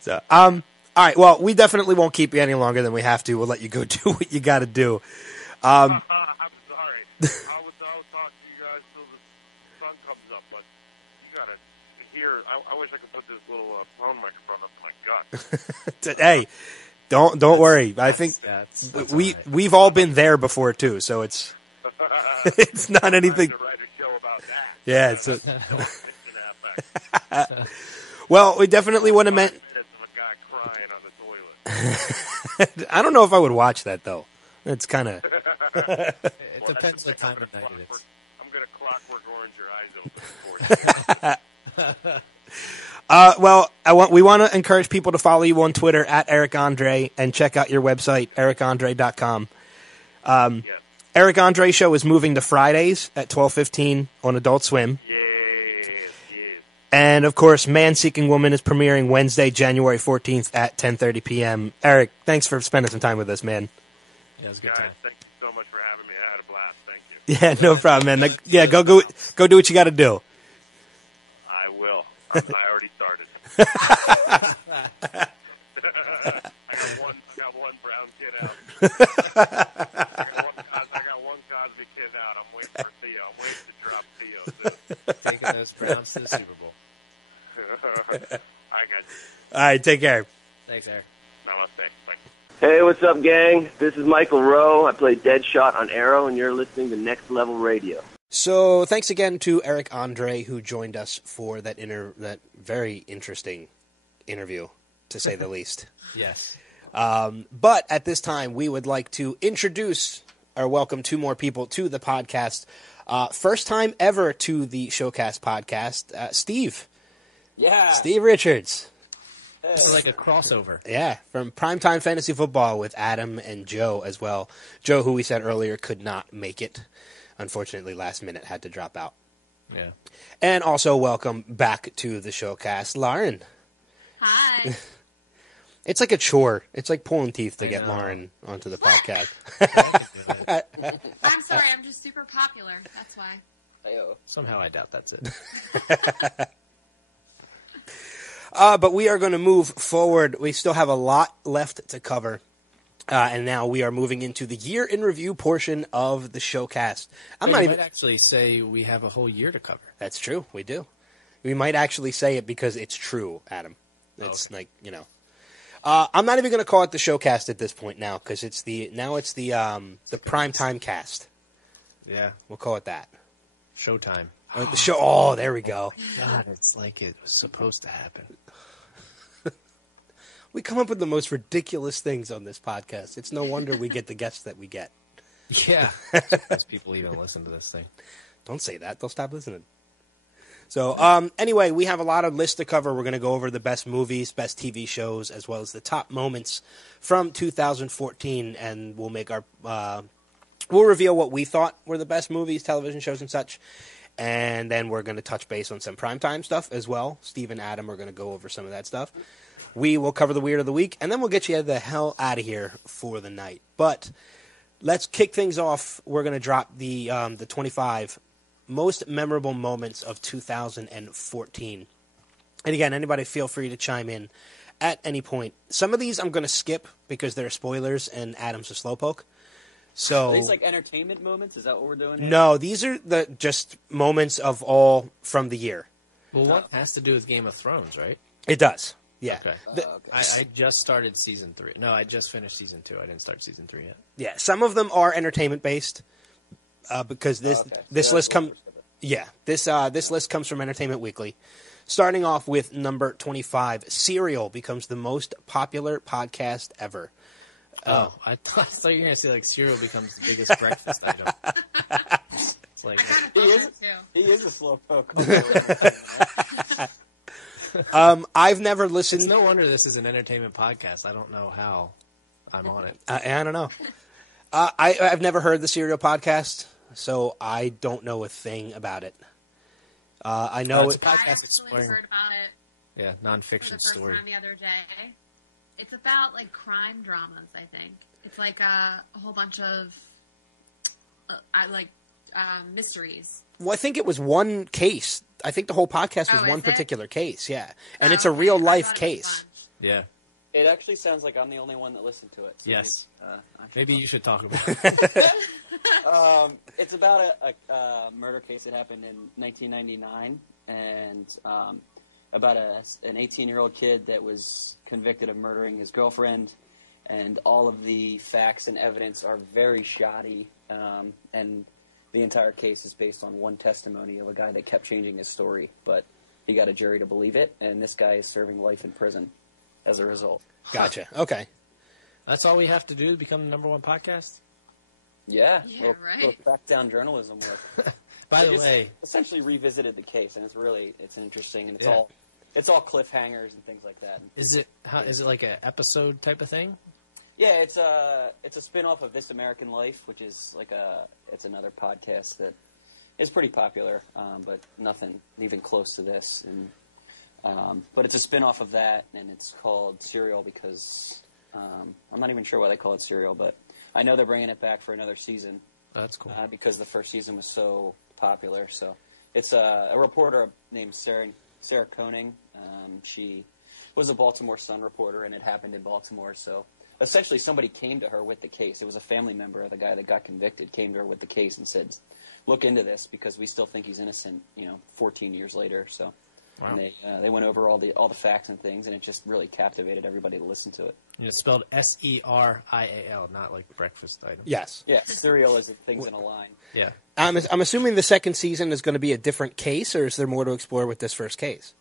So all right. Well, we definitely won't keep you any longer than we have to. We'll let you go do what you got to do. I'm sorry. I was talking to you guys till the sun comes up, but you gotta hear. I wish I could put this little phone microphone up my gut. Hey, don't worry. I think that's we've all been there before too, so it's it's not anything. To write a show about that. Yeah, it's well, we definitely want to mention. A guy crying on the toilet. I don't know if I would watch that though. It's kind of. It depends what time of night it is. I'm gonna clockwork orange your eyes open for you. Well, we want to encourage people to follow you on Twitter at Eric Andre and check out your website, ericandre.com. Yes. Eric Andre Show is moving to Fridays at 12:15 on Adult Swim. Yes. And, of course, Man-Seeking Woman is premiering Wednesday, January 14th at 10:30 p.m. Eric, thanks for spending some time with us, man. Yeah, it was a good Guys, time. thank you so much for having me. I had a blast. Thank you. Yeah, no problem, man. Yeah, go do what you got to do. I will. I already started. I got one brown kid out. I got one Cosby kid out. I'm waiting for Theo. I'm waiting to drop Theo soon. Taking those Browns to the Super Bowl. I got you. All right, take care. Thanks, Eric. Namaste. Bye. Hey, what's up, gang? This is Michael Rowe. I play Deadshot on Arrow, and you're listening to Next Level Radio. So thanks again to Eric Andre, who joined us for that very interesting interview, to say the least. Yes. But at this time, we would like to introduce or welcome two more people to the podcast. First time ever to the Showcast podcast, Steve. Yeah. Steve Richards. This is like a crossover. Yeah, from Primetime Fantasy Football with Adam and Joe as well. Joe, who we said earlier, could not make it. Unfortunately, last minute had to drop out. Yeah. And also welcome back to the Showcast, Lauren. Hi. It's like a chore. It's like pulling teeth to get Lauren onto the podcast. I'm sorry, I'm just super popular. That's why. Somehow I doubt that's it. But we are going to move forward. We still have a lot left to cover. And now we are moving into the year in review portion of the Showcast. I might actually say we have a whole year to cover. That's true. We do. We might actually say it because it's true, Adam. It's like, you know. I'm not even going to call it the Showcast at this point now because it's the Primetime Cast. Yeah. We'll call it that. Showtime. The show. Oh, there we go. God, it's like it was supposed to happen. We come up with the most ridiculous things on this podcast. It's no wonder we get the guests that we get. Yeah. Most people even listen to this thing. Don't say that. They'll stop listening. So, anyway, we have a lot of lists to cover. We're going to go over the best movies, best TV shows, as well as the top moments from 2014, and we'll make our we'll reveal what we thought were the best movies, television shows, and such. And then we're going to touch base on some primetime stuff as well. Steve and Adam are going to go over some of that stuff. We will cover the Weird of the Week, and then we'll get you the hell out of here for the night. But let's kick things off. We're going to drop the 25 most memorable moments of 2014. And again, anybody feel free to chime in at any point. Some of these I'm going to skip because they're spoilers, and Adam's a slowpoke. So, are these like entertainment moments? Is that what we're doing here? No, these are the just moments of all from the year. Well, one has to do with Game of Thrones, right? It does. Yeah. Okay. I just started season 3. No, I just finished season 2. I didn't start season 3 yet. Yeah, some of them are entertainment based because this list this list comes from Entertainment Weekly. Starting off with number 25, Serial becomes the most popular podcast ever. I thought you were going to say like cereal becomes the biggest breakfast item. It's like he is a slow poke. I've never listened. It's no wonder this is an entertainment podcast. I don't know how I'm on it. I don't know. I've never heard the Serial podcast, so I don't know a thing about it. I know it's a I podcast actually exploring. heard about it Yeah, for nonfiction the first story. time the other day. It's about like crime dramas, I think. It's like a whole bunch of mysteries. Well, I think it was one case. I think the whole podcast was one particular case, yeah. And it's a real-life case. Yeah. It actually sounds like I'm the only one that listened to it. So Yes. maybe you should talk about it. it's about a murder case that happened in 1999, and about an 18-year-old kid that was convicted of murdering his girlfriend, and all of the facts and evidence are very shoddy, and the entire case is based on one testimony of a guy that kept changing his story, but he got a jury to believe it, and this guy is serving life in prison as a result. Gotcha. Okay. That's all we have to do to become the number one podcast? Yeah, right. little crackdown journalism work. By the way, essentially revisited the case, and it's interesting, and it's all cliffhangers and things like that. Is it like an episode type of thing? Yeah, it's a spin-off of This American Life, which is it's another podcast that is pretty popular, but nothing even close to this. And but it's a spin-off of that, and it's called Serial because I'm not even sure why they call it Serial, but I know they're bringing it back for another season. That's cool. Because the first season was so popular. So it's a reporter named Sarah Koenig. She was a Baltimore Sun reporter, and it happened in Baltimore. So essentially, somebody came to her with the case. It was a family member of the guy that got convicted. Came to her with the case and said, "Look into this because we still think he's innocent." 14 years later. So. Wow. And they went over all the facts and things, and it just really captivated everybody to listen to it. And it's spelled Serial, not like breakfast item. Yes. Yeah, cereal is things in a line. Yeah. I'm assuming the second season is going to be a different case, or is there more to explore with this first case?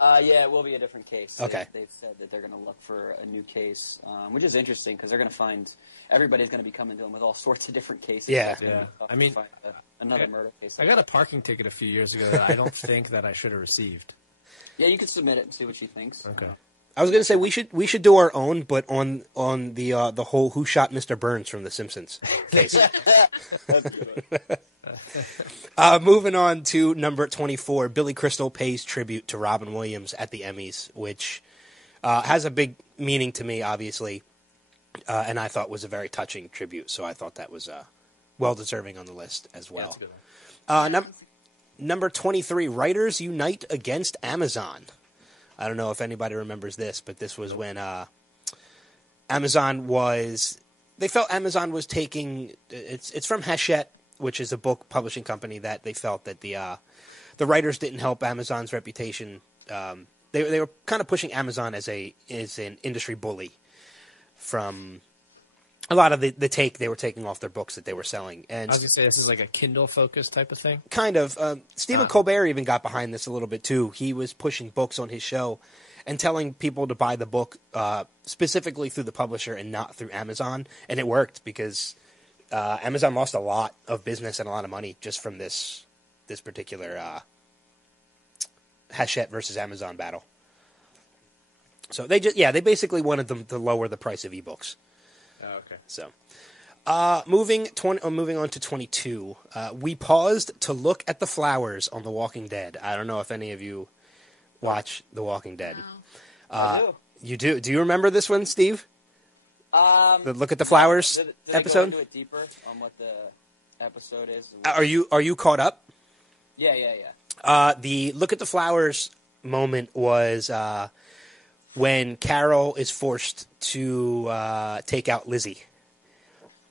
Yeah, it will be a different case. Okay. They've said that they're going to look for a new case, which is interesting because they're going to find everybody's going to be coming to them with all sorts of different cases. Yeah. I mean, another murder case. I got a parking ticket a few years ago that I don't think that I should have received. Yeah, you can submit it and see what she thinks. Okay. I was going to say we should do our own, but on the whole Who Shot Mr. Burns from The Simpsons case. Moving on to number 24, Billy Crystal pays tribute to Robin Williams at the Emmys, which has a big meaning to me, obviously, and I thought was a very touching tribute. So I thought that was well deserving on the list as well. Yeah, that's a good one. Number 23, Writers Unite Against Amazon. I don't know if anybody remembers this, but this was when they felt Amazon was taking, it's from Hachette, which is a book publishing company that they felt that the writers didn't help Amazon's reputation. They were kind of pushing Amazon as an industry bully from a lot of the take they were taking off their books that they were selling. And I was going to say, this is like a Kindle-focused type of thing? Kind of. Stephen Colbert even got behind this a little bit, too. He was pushing books on his show and telling people to buy the book specifically through the publisher and not through Amazon. And it worked because Amazon lost a lot of business and a lot of money just from this particular Hachette versus Amazon battle. So they basically wanted them to lower the price of ebooks. Oh, okay. So, moving on to 22, we paused to look at the flowers on The Walking Dead. I don't know if any of you watch The Walking Dead. No. I do. You do? Do you remember this one, Steve? The Look at the Flowers did episode? Did they go into it deeper on what the episode is? Are you caught up? Yeah. The Look at the Flowers moment was when Carol is forced to take out Lizzie.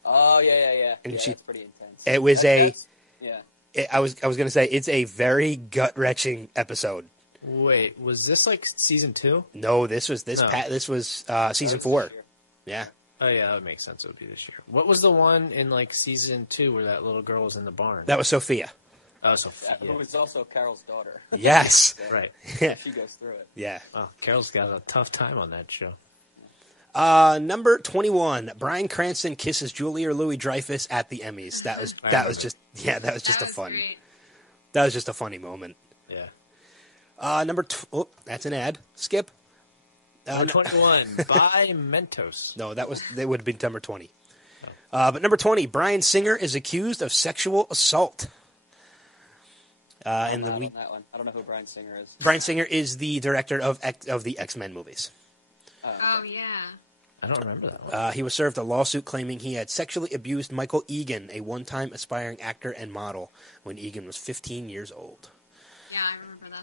Oh, yeah. And that's pretty intense. It was I was going to say, it's a very gut-wrenching episode. Wait, was this like season 2? No, this was season 4. Yeah. Oh, yeah, that would make sense. It would be this year. What was the one in like season 2 where that little girl was in the barn? That was Sophia. Oh, Sophia. Who was also Carol's daughter. Yes. Right. She goes through it. Yeah. Oh, Carol's got a tough time on that show. Number 21, Bryan Cranston kisses Julia Louis-Dreyfus at the Emmys. That was just a funny moment. Yeah. That's an ad. Skip. Number 21, buy Mentos. No, that would have been number 20. But number 20, Bryan Singer is accused of sexual assault. I don't know who Bryan Singer is. Bryan Singer is the director of the X-Men movies. Oh, yeah. I don't remember that one. He was served a lawsuit claiming he had sexually abused Michael Egan, a one-time aspiring actor and model, when Egan was 15 years old. Yeah, I remember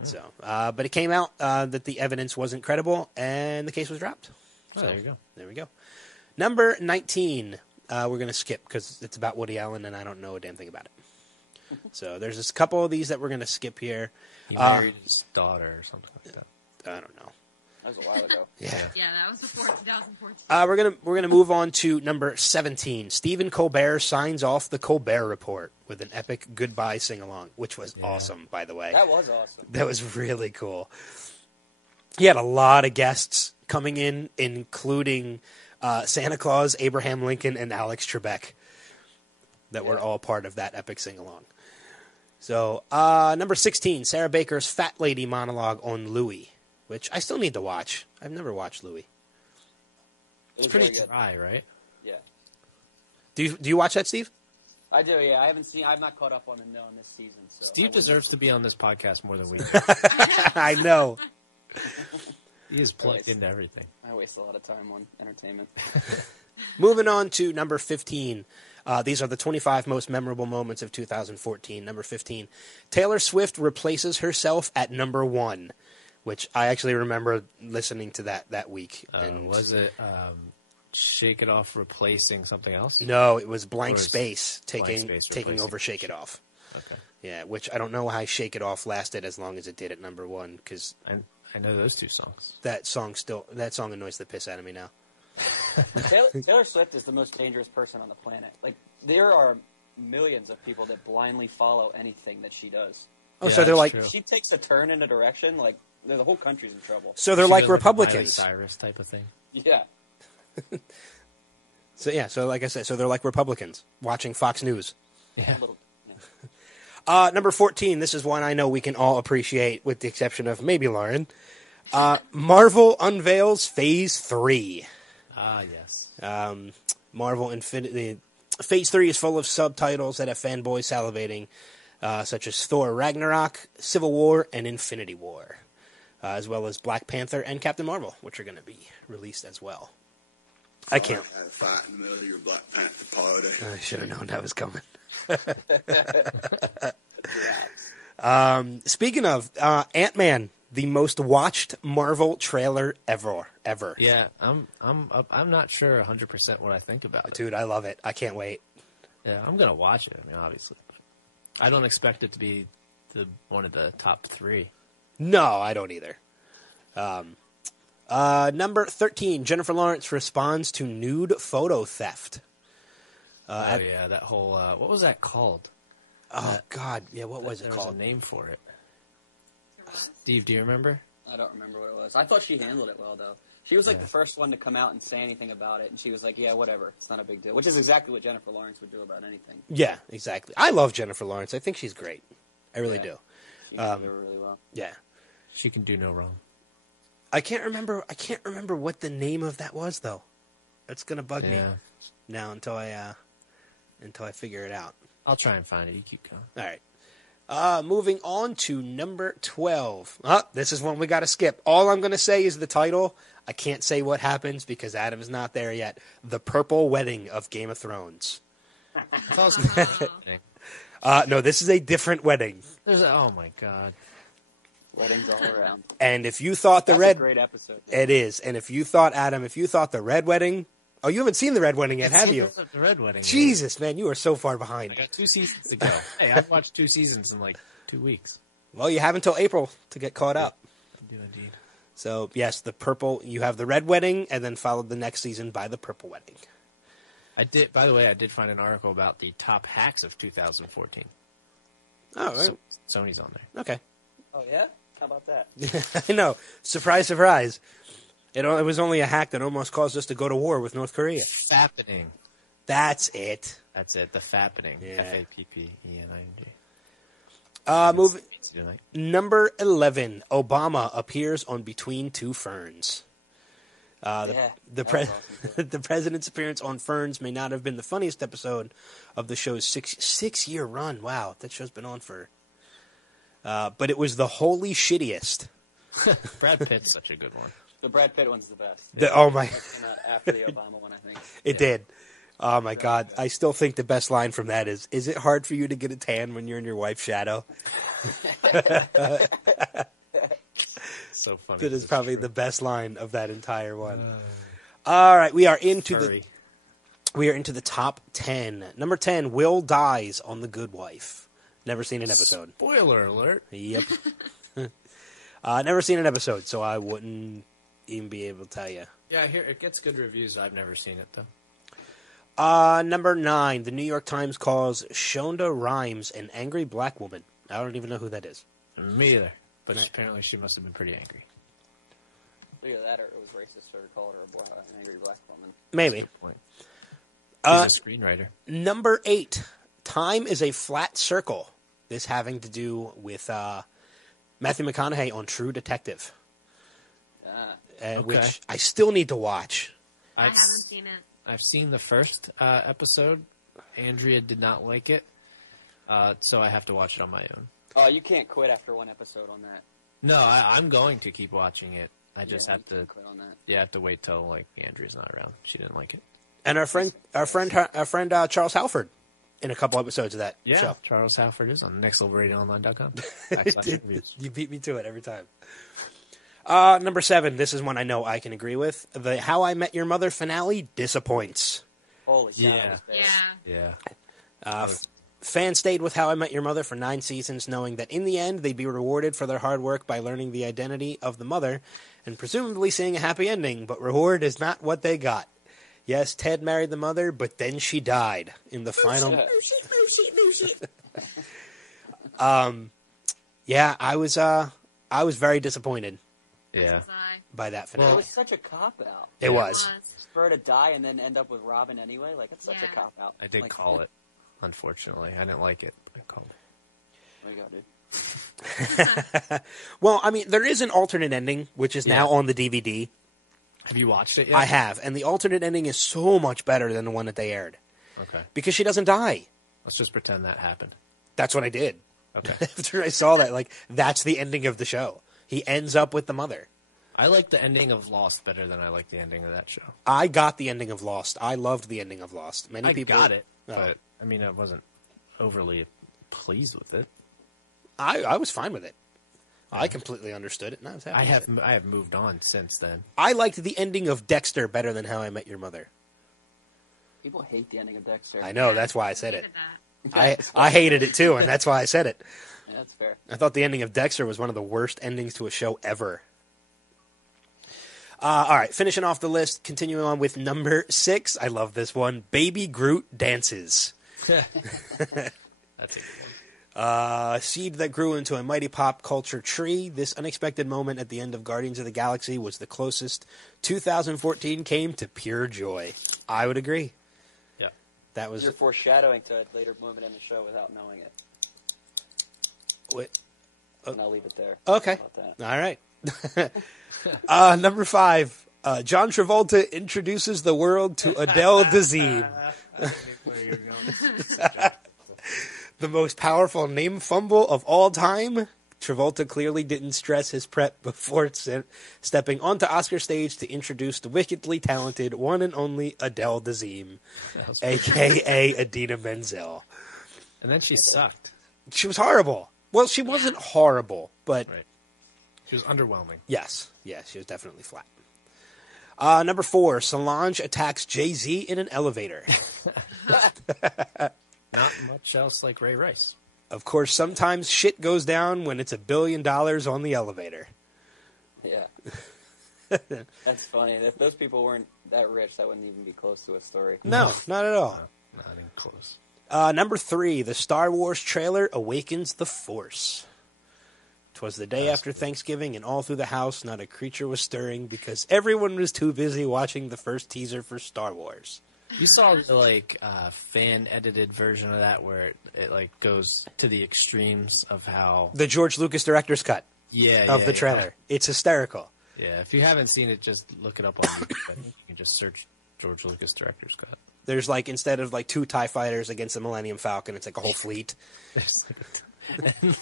this. So, but it came out that the evidence wasn't credible, and the case was dropped. Oh, there you go. There we go. Number 19, we're going to skip because it's about Woody Allen, and I don't know a damn thing about it. So there's just a couple of these that we're going to skip here. He married his daughter or something like that. I don't know. That was a while ago. Yeah, that was before 2014. We're gonna move on to number 17. Stephen Colbert signs off the Colbert Report with an epic goodbye sing-along, which was awesome, by the way. That was awesome. That was really cool. He had a lot of guests coming in, including Santa Claus, Abraham Lincoln, and Alex Trebek, that were all part of that epic sing-along. So, number 16, Sarah Baker's Fat Lady monologue on Louis, which I still need to watch. I've never watched Louis. It's pretty dry, right? Yeah. Do you watch that, Steve? I do, yeah. I'm not caught up on this season. So Steve deserves to be on this podcast more than we do. I know. He is plugged into everything. I waste a lot of time on entertainment. Moving on to number 15. These are the 25 most memorable moments of 2014. Number 15. Taylor Swift replaces herself at number 1, which I actually remember listening to that week. Was it Shake It Off replacing something else? No, it was Blank Or is Space Blank Space taking over replacing Shake It Off. Okay. Yeah, which I don't know how Shake It Off lasted as long as it did at number 1, because I know those two songs. that song annoys the piss out of me now. Taylor Swift is the most dangerous person on the planet. Like, there are millions of people that blindly follow anything that she does. Oh, Yeah, so they're that's like, true. If she takes a turn in a direction, like, the whole country's in trouble. so they're She like does, a Miley Republicans. Cyrus type of thing. Yeah. So like I said, so they're like Republicans watching Fox News. Yeah. A little, yeah. Number 14. This is one I know we can all appreciate, with the exception of maybe Lauren. Marvel unveils Phase 3. Ah, yes. Marvel Infinity. Phase 3 is full of subtitles that have fanboys salivating, such as Thor Ragnarok, Civil War, and Infinity War, as well as Black Panther and Captain Marvel, which are going to be released as well. I can't. Had a fight in the middle of your Black Panther party. I should have known that was coming. Perhaps. Speaking of Ant-Man, the most watched Marvel trailer ever. Yeah, I'm not sure 100% what I think about it. Dude, I love it. I can't wait. Yeah, I'm gonna watch it. I mean, obviously, I don't expect it to be one of the top 3. No, I don't either. Number 13, Jennifer Lawrence responds to nude photo theft. Yeah, that whole what was that called? God, yeah, what was it There called? was a name for it. Steve, do you remember? I don't remember what it was. I thought she handled it well, though. She was like the first one to come out and say anything about it, and she was like, yeah, whatever. It's not a big deal, which is exactly what Jennifer Lawrence would do about anything. Yeah, exactly. I love Jennifer Lawrence. I think she's great. I really do. She can do it really well. Yeah. She can do no wrong. I can't remember what the name of that was, though. That's gonna bug me Yeah. now until I figure it out. I'll try and find it. You keep going. All right. Moving on to number 12. This is one we got to skip. All I'm going to say is the title. I can't say what happens because Adam's not there yet. The Purple Wedding of Game of Thrones. No, this is a different wedding. Oh my god. Weddings all around. And if you thought That's a great episode. It is. And if you thought, Adam, the Red Wedding. Oh, you haven't seen the Red Wedding yet, have you? The Red Wedding. Jesus, man, you are so far behind. I got 2 seasons to go. Hey, I've watched 2 seasons in like 2 weeks. Well, you have until April to get caught up. I do indeed. So, yes, you have the Red Wedding, and then followed the next season by the Purple Wedding. By the way, I did find an article about the top hacks of 2014. Oh, right. Sony's on there. Okay. Oh, yeah? How about that? I know. Surprise, surprise. It was only a hack that almost caused us to go to war with North Korea. Fappening. That's it. That's it. The fappening. Yeah. Fappening. Moving. Number 11. Obama appears on Between Two Ferns. The president's appearance on Ferns may not have been the funniest episode of the show's six-year run. Wow, that show's been on for... but it was the holy shittiest. Brad Pitt's such a good one. The Brad Pitt one's the best. Oh my! That came out after the Obama one, I think. It did. Oh my God! I still think the best line from that is it hard for you to get a tan when you're in your wife's shadow?" So funny. That is probably the best line of that entire one. All right, we are into the top 10. Number 10, Will dies on The Good Wife. Never seen an episode. Spoiler alert. Yep. Never seen an episode, so I wouldn't even be able to tell you. Yeah, I hear it gets good reviews. I've never seen it though. Number 9, the New York Times calls Shonda Rhimes an angry black woman. I don't even know who that is. Me either. But apparently she must have been pretty angry. Either that or it was racist to call her an angry black woman. Maybe. She's a screenwriter. Number 8, time is a flat circle. This having to do with Matthew McConaughey on True Detective. Which I still need to watch. I haven't seen it. I've seen the first episode. Andrea did not like it, so I have to watch it on my own. Oh, you can't quit after one episode on that. No, I'm going to keep watching it. I just have to quit on that. Yeah, I have to wait till like Andrea's not around. She didn't like it. And our friend Charles Halford in a couple episodes of that show. Charles Halford is on nextlevelradioonline.com. You beat me to it every time. Number 7. This is one I know I can agree with. The How I Met Your Mother finale disappoints. Holy cow. Yeah. Fans stayed with How I Met Your Mother for 9 seasons, knowing that in the end they'd be rewarded for their hard work by learning the identity of the mother and presumably seeing a happy ending, but reward is not what they got. Yes, Ted married the mother, but then she died in the final... Yeah, I was very disappointed. Yeah. By that finale. It was such a cop-out. It was. For her to die and then end up with Robin anyway, like, it's such a cop-out. I did call it, unfortunately. I didn't like it, but I called it. Oh, my God, dude. Well, I mean, there is an alternate ending, which is now on the DVD. Have you watched it yet? I have, and the alternate ending is so much better than the one that they aired. Okay. Because she doesn't die. Let's just pretend that happened. That's what I did. Okay. After I saw that, like, that's the ending of the show. He ends up with the mother. I like the ending of Lost better than I like the ending of that show. I got the ending of Lost. I loved the ending of Lost. Many people got it, but I mean, I wasn't overly pleased with it. I was fine with it. I completely understood it, and I was happy. I have moved on since then. I liked the ending of Dexter better than How I Met Your Mother. People hate the ending of Dexter. I know, that's why I said it. I hated it too, and that's why I said it. Yeah, that's fair. I thought the ending of Dexter was one of the worst endings to a show ever. All right, finishing off the list, continuing on with number 6. I love this one. Baby Groot dances. That's a good one. Seed that grew into a mighty pop culture tree. This unexpected moment at the end of Guardians of the Galaxy was the closest 2014 came to pure joy. I would agree. Yeah. That was... You're foreshadowing to a later moment in the show without knowing it. Wait. And I'll leave it there. Okay. All right. Number 5. John Travolta introduces the world to Adele Dazeem. The most powerful name fumble of all time. Travolta clearly didn't stress his prep before stepping onto Oscar stage to introduce the wickedly talented one and only Adele Dazeem, a.k.a. Idina Menzel. And then she sucked. She was horrible. Well, she wasn't horrible, but... Right. She was underwhelming. Yes. Yeah, she was definitely flat. Number 4, Solange attacks Jay-Z in an elevator. Not much else like Ray Rice. Of course, sometimes shit goes down when it's $1 billion on the elevator. Yeah. That's funny. If those people weren't that rich, that wouldn't even be close to a story. No, not at all. No, not even close. Number 3, the Star Wars trailer awakens the Force. 'Twas the day after Thanksgiving, and all through the house not a creature was stirring because everyone was too busy watching the first teaser for Star Wars. You saw the fan edited version of that where it like goes to the extremes of how the George Lucas director's cut of the trailer. It's hysterical. Yeah, if you haven't seen it, just look it up on YouTube. I think you can just search George Lucas director's cut. There's instead of 2 TIE fighters against the Millennium Falcon, it's a whole fleet. And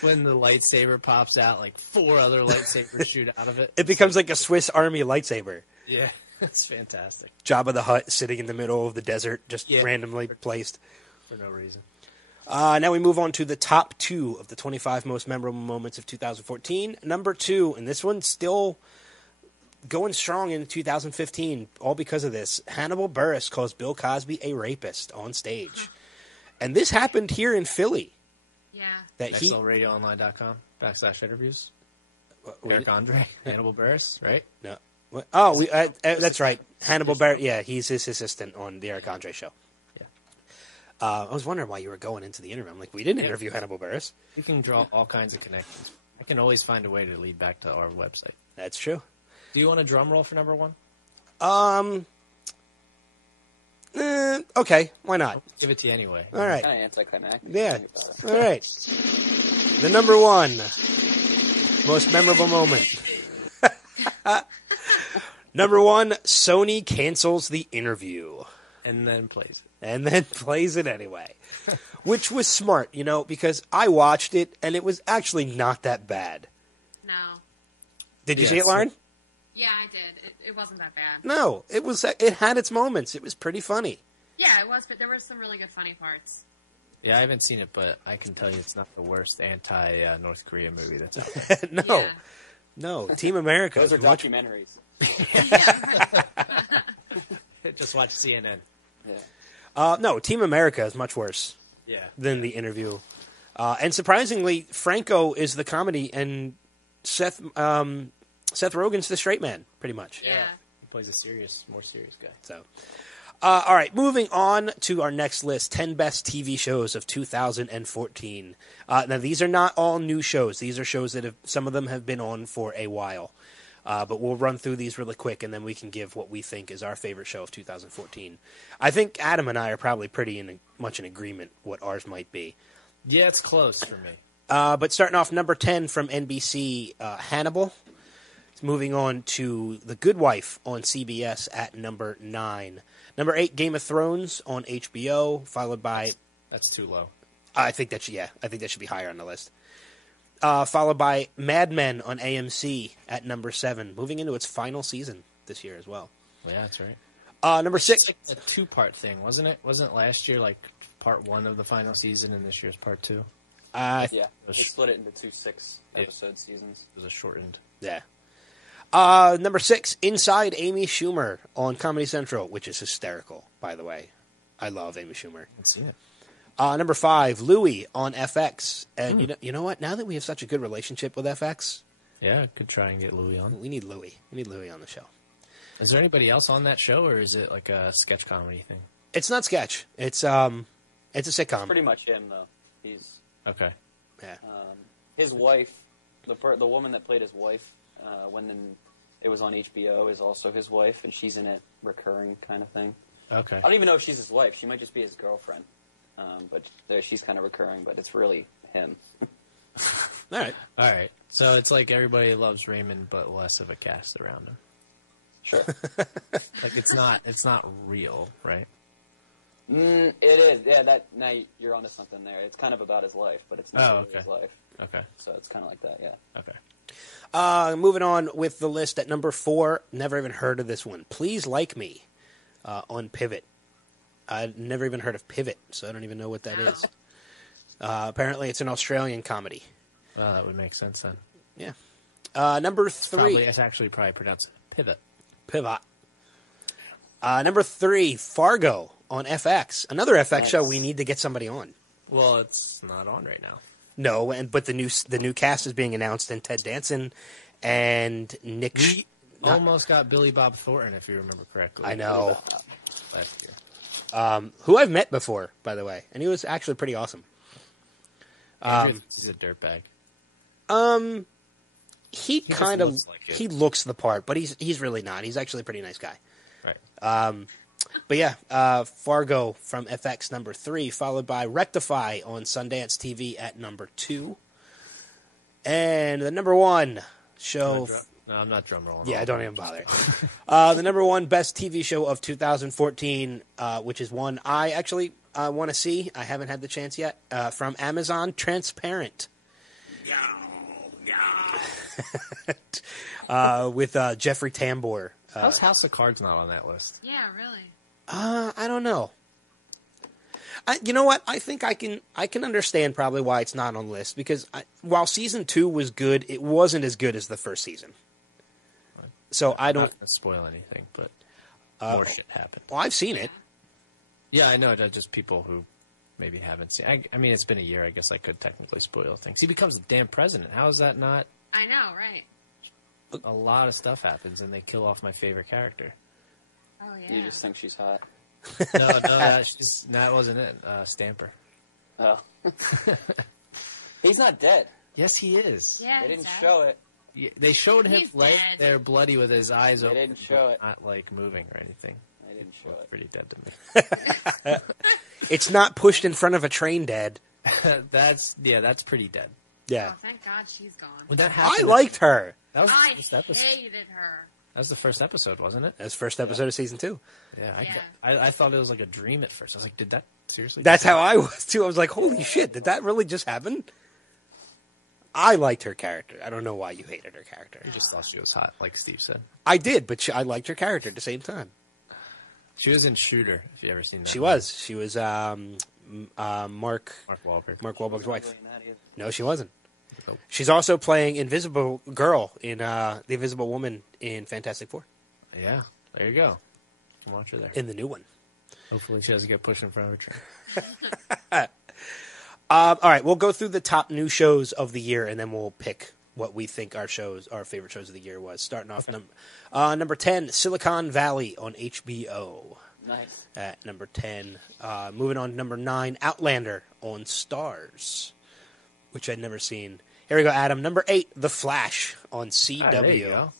when the lightsaber pops out, 4 other lightsabers shoot out of it. It becomes like a Swiss Army lightsaber. Yeah, it's fantastic. Jabba the Hutt sitting in the middle of the desert, just randomly placed. For no reason. Now we move on to the top 2 of the 25 most memorable moments of 2014. Number 2, and this one's still going strong in 2015, all because of this. Hannibal Buress calls Bill Cosby a rapist on stage. And this happened here in Philly. Yeah. nextlevelradioonline.com/interviews. Eric Andre, Hannibal Buress, right? No. Oh, that's right. Hannibal Buress. Yeah, he's his assistant on the Eric Andre show. Yeah. I was wondering why you were going into the interview. I'm like, we didn't interview Hannibal Buress. You can draw all kinds of connections. I can always find a way to lead back to our website. That's true. Do you want a drum roll for number 1? Okay, why not? I'll give it to you anyway. All right. Kind of anticlimactic. Yeah. All right. The number 1 most memorable moment. Number 1, Sony cancels the interview. And then plays it. And then plays it anyway. Which was smart, because I watched it, and it was actually not that bad. No. Did you see it, Lauren? Yeah, I did. It wasn't that bad. No, it was. It had its moments. It was pretty funny. Yeah, it was, but there were some really good funny parts. Yeah, I haven't seen it, but I can tell you it's not the worst anti-North Korea movie that's out there. No. No, Team America. Those are is much... documentaries. Just watch CNN. Yeah. No, Team America is much worse than The Interview. And surprisingly, Franco is the comedy, and Seth Rogen's the straight man, pretty much. Yeah. He plays a more serious guy. So, all right, moving on to our next list, 10 best TV shows of 2014. Now, these are not all new shows. These are shows that some of them have been on for a while. But we'll run through these really quick, and then we can give what we think is our favorite show of 2014. I think Adam and I are probably pretty much in agreement what ours might be. Yeah, it's close for me. But starting off, number 10 from NBC, Hannibal. Moving on to The Good Wife on CBS at number 9. Number 8, Game of Thrones on HBO, followed by... That's too low. I think that should be higher on the list. Followed by Mad Men on AMC at number 7, moving into its final season this year as well. Yeah, that's right. Number 6. It's like a two-part thing, wasn't it? Wasn't last year like part 1 of the final season, and this year's part 2? Yeah, they split it into 2 6-episode seasons. It was a shortened. Yeah. Number 6, Inside Amy Schumer on Comedy Central, which is hysterical, by the way. I love Amy Schumer. I've seen it. Number 5, Louie on FX. And you know what? Now that we have such a good relationship with FX... Yeah, could try and get Louie on. We need Louie. We need Louie on the show. Is there anybody else on that show, or is it like a sketch comedy thing? It's not sketch. It's a sitcom. It's pretty much him, though. He's... Okay. Yeah. His wife, the woman that played his wife when it was on HBO, is also his wife, and she's in it recurring kind of thing. Okay. I don't even know if she's his wife. She might just be his girlfriend. But she's kind of recurring, but it's really him. All right. So it's like Everybody Loves Raymond, but less of a cast around him. Sure. Like it's not real, right? It is. Yeah. Now you're onto something there. It's kind of about his life, but it's not really his life. Okay. So it's kind of like that. Yeah. Okay. Moving on with the list at number 4. Never even heard of this one. Please Like Me on Pivot. I've never even heard of Pivot, so I don't even know what that is. Apparently, it's an Australian comedy. Well, that would make sense then. Yeah. Number 3. It's actually probably pronounced Pivot. Pivot. Number 3, Fargo on FX. Another FX show we need to get somebody on. Well, it's not on right now. No, but the new cast is being announced, and Ted Danson and Nick... Almost got Billy Bob Thornton, if you remember correctly. I know. Last year. Who I've met before, by the way, and he was actually pretty awesome. He's a dirtbag. He kind of he looks the part, but he's really not. He's actually a pretty nice guy. Right. But yeah, Fargo from FX number 3, followed by Rectify on Sundance TV at number 2, and the number 1 show. No, I'm not drum rolling. Yeah, don't even bother. The number 1 best TV show of 2014, which is one I actually want to see. I haven't had the chance yet. From Amazon, Transparent. With Jeffrey Tambor. How's House of Cards not on that list? Yeah, really. I don't know. You know what? I think I can understand probably why it's not on the list, because while season 2 was good, it wasn't as good as the first season. So I don't not gonna spoil anything, but more shit happened. Well, I've seen it. Yeah, I know. Just people who maybe haven't seen. I mean, it's been a year. I guess I could technically spoil things. He becomes the damn president. How is that not? I know, right? A lot of stuff happens, and they kill off my favorite character. Oh yeah. You just think she's hot. No, that wasn't it. Stamper. Oh. He's not dead. Yes, he is. Yeah, they didn't show it. Yeah, they showed him He's laying dead. there bloody with his eyes open. They didn't show it. Not like moving or anything. They didn't show it. Pretty dead to me. It's not pushed in front of a train dead. That's pretty dead. Yeah. Oh, thank God she's gone. When that happened, I liked her. That was the I first episode. hated her. That was the first episode, wasn't it? That was the first episode of season 2. Yeah, I thought it was like a dream at first. I was like, did that seriously? That's how I was too. I was like, holy shit, did that really just happen? I liked her character. I don't know why you hated her character. You just thought she was hot, like Steve said. I did, but I liked her character at the same time. She was in Shooter, if you ever seen that. She was. She was Mark Wahlberg. Mark Wahlberg's wife. No, she wasn't. Nope. She's also playing Invisible Girl in The Invisible Woman in Fantastic Four. Yeah, there you go. Watch her there. In the new one. Hopefully she doesn't get pushed in front of her train. All right, we'll go through the top new shows of the year, and then we'll pick what we think our favorite shows of the year was. Starting off, number 10, Silicon Valley on HBO. Nice. At number 10. Moving on to number 9, Outlander on Stars, which I'd never seen. Here we go, Adam. Number 8, The Flash on CW. There you go.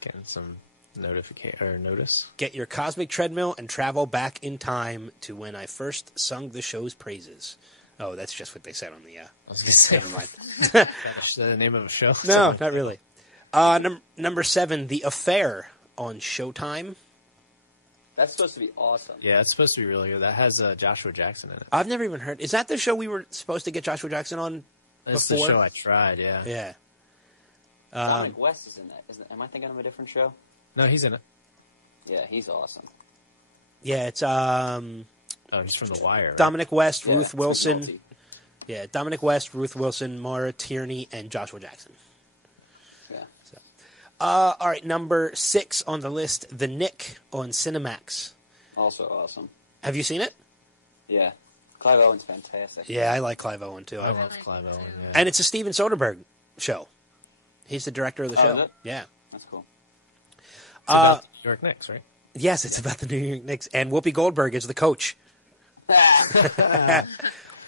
Getting some notice. Get your cosmic treadmill and travel back in time to when I first sung the show's praises. Oh, that's just what they said on the. I was going to say, never mind. Is that the name of a show? No, not really. Number 7, The Affair on Showtime. That's supposed to be awesome. Yeah, it's supposed to be really good. That has Joshua Jackson in it. I've never even heard. Is that the show we were supposed to get Joshua Jackson on That's before? the show I tried, yeah. Yeah. Dominic West is in that. Am I thinking of a different show? No, he's in it. Yeah, he's awesome. Yeah, it's just from The Wire. Right? Dominic West, Yeah, Ruth it's Wilson. McNulty. Yeah, Dominic West, Ruth Wilson, Maura Tierney, and Joshua Jackson. Yeah. So. All right, number 6 on the list, The Nick on Cinemax. Also awesome. Have you seen it? Yeah. Clive Owen's fantastic. Yeah, I like Clive Owen, too. I love Clive Owen, yeah. And it's a Steven Soderbergh show. He's the director of the Oh, show. is it? Yeah. That's cool. It's about the New York Knicks, right? Yes, it's about the New York Knicks. And Whoopi Goldberg is the coach.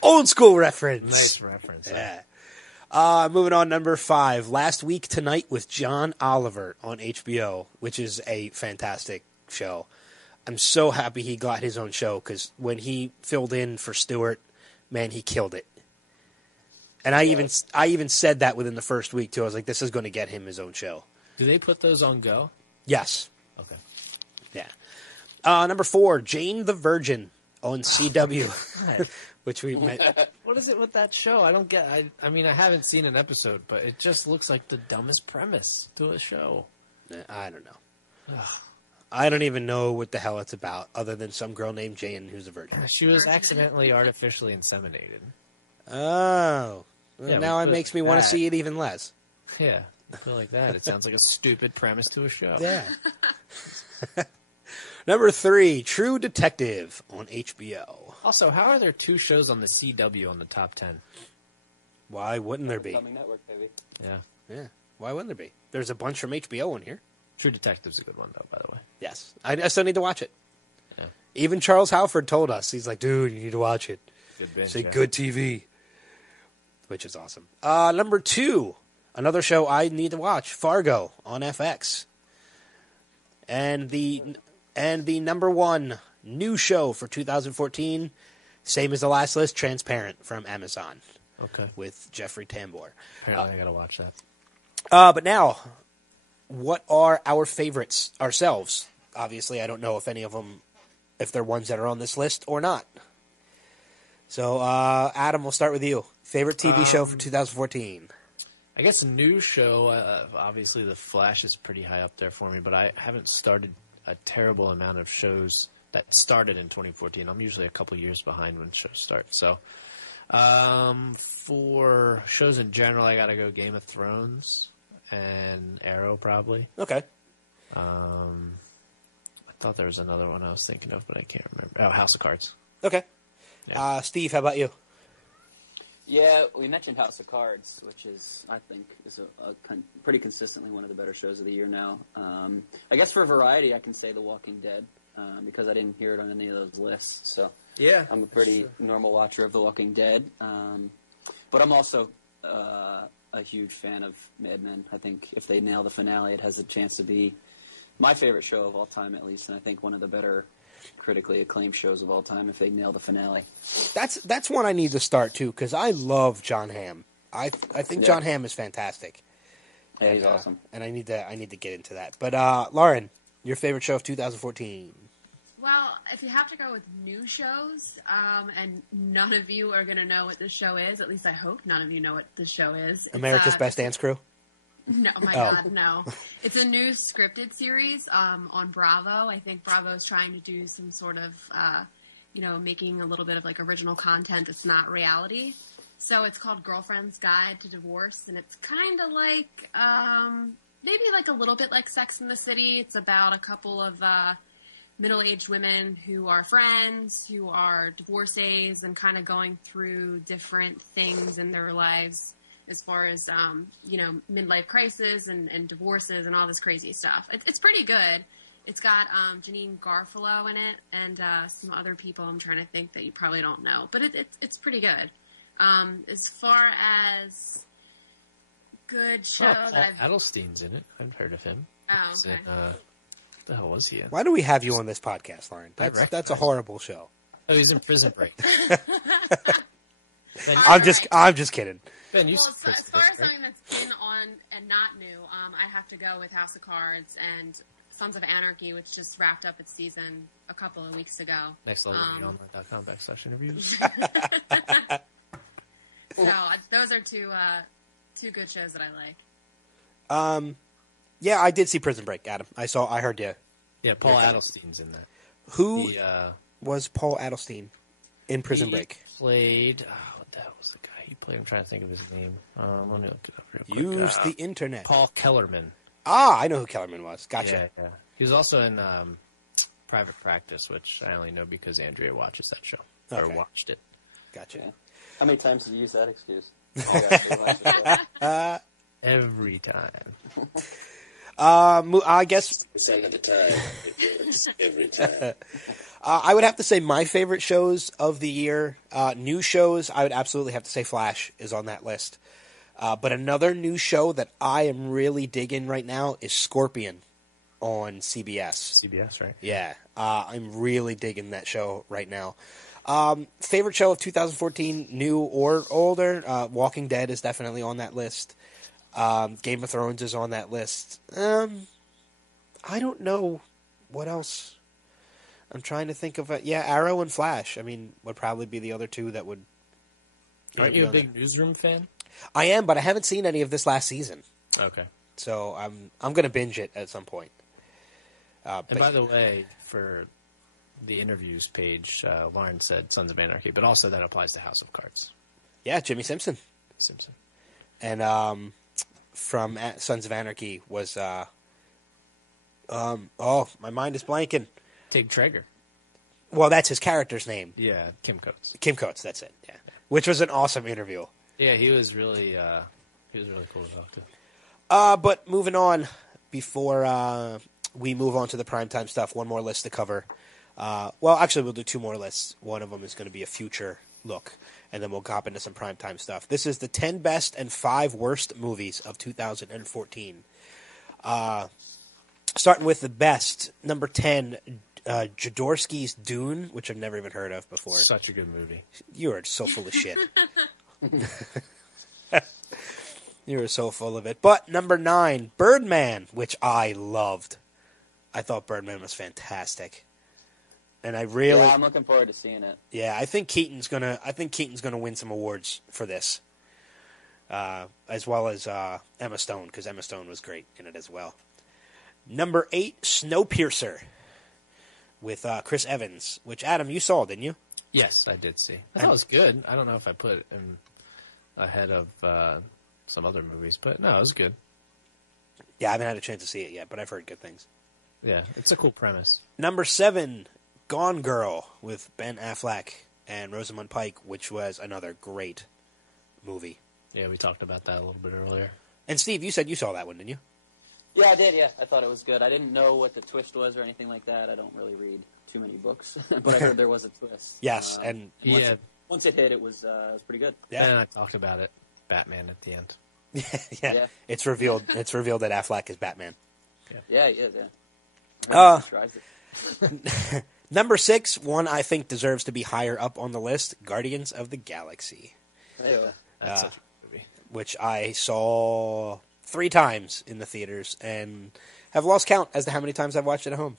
Old school reference. Nice reference. Yeah. Moving on, number 5. Last Week Tonight with John Oliver on HBO, which is a fantastic show. I'm so happy he got his own show, because when he filled in for Stewart, man, he killed it. And I even said that within the first week, too. I was like, this is going to get him his own show. Do they put those on Go? Yes. Okay. Yeah. Number 4, Jane the Virgin on CW, which we met. What is it with that show? I don't get. I mean, I haven't seen an episode, but it just looks like the dumbest premise to a show. I don't know. I don't even know what the hell it's about, other than some girl named Jane who's a virgin. She was accidentally artificially inseminated. Oh. Well, Yeah, now we it feel makes me like want to that. see it even less. Yeah, I feel like that. It sounds like a stupid premise to a show. Yeah. Number 3, True Detective on HBO. Also, how are there 2 shows on the CW on the top 10? Why wouldn't there be? Coming network, baby. Yeah. Yeah. Why wouldn't there be? There's a bunch from HBO in here. True Detective's a good one, though, by the way. Yes. I still need to watch it. Yeah. Even Charles Halford told us. He's like, dude, you need to watch it. Good binge, Say yeah. good TV. Which is awesome. Number 2, another show I need to watch, Fargo on FX. And the number 1 new show for 2014, same as the last list, Transparent from Amazon. Okay. With Jeffrey Tambor. Apparently I gotta watch that. But now, what are our favorites ourselves? Obviously, I don't know if any of them, if they're ones that are on this list or not. So, Adam, we'll start with you. Favorite TV show for 2014? I guess a new show, obviously The Flash is pretty high up there for me, but I haven't started a terrible amount of shows that started in 2014. I'm usually a couple years behind when shows start. So, for shows in general, I gotta go Game of Thrones and Arrow probably. Okay. I thought there was another one I was thinking of, but I can't remember. Oh, House of Cards. Okay. Yeah. Steve, how about you? Yeah, we mentioned House of Cards, which is, I think, is pretty consistently one of the better shows of the year now. I guess for variety, I can say The Walking Dead, because I didn't hear it on any of those lists. So Yeah, I'm a pretty normal watcher of The Walking Dead. But I'm also a huge fan of Mad Men. I think if they nail the finale, it has a chance to be my favorite show of all time, at least, and I think one of the better critically acclaimed shows of all time if they nail the finale. That's one I need to start too, because I love John Hamm. I think John Hamm is fantastic. Yeah, he's awesome. And I need to get into that. But Lauren, your favorite show of 2014? Well, if you have to go with new shows, and none of you are going to know what this show is, at least I hope none of you know what this show is. America's Best Dance Crew? No, my God, no. It's a new scripted series on Bravo. I think Bravo's trying to do some sort of, making a little bit of like original content that's not reality. So it's called Girlfriend's Guide to Divorce, and it's kind of like, maybe like a little bit like Sex and the City. It's about a couple of middle-aged women who are friends, who are divorcees, and kind of going through different things in their lives as far as, midlife crisis and divorces and all this crazy stuff. It's pretty good. It's got Janine Garofalo in it and some other people I'm trying to think that you probably don't know. But it's pretty good. As far as good show that I've... Adelstein's in it. I've heard of him. Oh, okay. What the hell was he in? Why do we have you on this podcast, Lauren? That's a horrible show. Oh, he's in Prison Break. I'm just kidding. Ben, as far as something that's been on and not new, I have to go with House of Cards and Sons of Anarchy, which just wrapped up its season a couple of weeks ago. nextlevelonline.com/interviews. So those are two good shows that I like. Yeah, I did see Prison Break, Adam. I heard you. Yeah, Paul Adelstein's in that. Who was Paul Adelstein in Prison Break? Played. What the hell was the guy he played? I'm trying to think of his name. Let me look it up real quick. Use the internet. Paul Kellerman. Ah, I know who Kellerman was. Gotcha. Yeah. He was also in Private Practice, which I only know because Andrea watches that show. Or watched it. Gotcha. Yeah. How many times did you use that excuse? Every time. I guess percent of the time, it works every time. I would have to say my favorite shows of the year, new shows, I would absolutely have to say Flash is on that list. But another new show that I am really digging right now is Scorpion on CBS. CBS, right? Yeah, I'm really digging that show right now. Favorite show of 2014, new or older? Walking Dead is definitely on that list. Game of Thrones is on that list. I don't know what else. I'm trying to think of it. Yeah, Arrow and Flash. I mean, would probably be the other two that would. Aren't you a big Newsroom fan? I am, but I haven't seen any of this last season. Okay. So I'm going to binge it at some point. And by the way, for the interviews page, Lauren said Sons of Anarchy, but also that applies to House of Cards. Yeah, Jimmy Simpson. And from Sons of Anarchy was my mind is blanking. Tig Traeger. Well, that's his character's name. Yeah, Kim Coates. Kim Coates, that's it. Yeah, which was an awesome interview. Yeah, he was really cool to talk to. But moving on, before we move on to the primetime stuff, one more list to cover. Well, actually, we'll do two more lists. One of them is going to be a future look, and then we'll hop into some primetime stuff. This is the 10 best and 5 worst movies of 2014. Starting with the best, number 10, Jodorowsky's Dune, which I've never even heard of before. Such a good movie. You are so full of shit. You were so full of it. But number 9, Birdman, which I loved. I thought Birdman was fantastic. And I'm looking forward to seeing it. Yeah, I think Keaton's gonna win some awards for this, as well as Emma Stone, because Emma Stone was great in it as well. Number 8, Snowpiercer, with Chris Evans, which Adam, you saw, didn't you? Yes, I did see. I thought it was good. I don't know if I put it ahead of some other movies, but no, it was good. Yeah, I haven't had a chance to see it yet, but I've heard good things. Yeah, it's a cool premise. Number 7, Gone Girl, with Ben Affleck and Rosamund Pike, which was another great movie. Yeah, we talked about that a little bit earlier. And Steve, you said you saw that one, didn't you? Yeah, I did, yeah. I thought it was good. I didn't know what the twist was or anything like that. I don't really read too many books, but I heard there was a twist. Yes, once it hit, it was pretty good. Yeah, and I talked about it. Batman at the end. yeah. It's revealed that Affleck is Batman. Yeah, he is, yeah. Number 6, one I think deserves to be higher up on the list, Guardians of the Galaxy. That's such a good movie. Which I saw 3 times in the theaters and have lost count as to how many times I've watched it at home.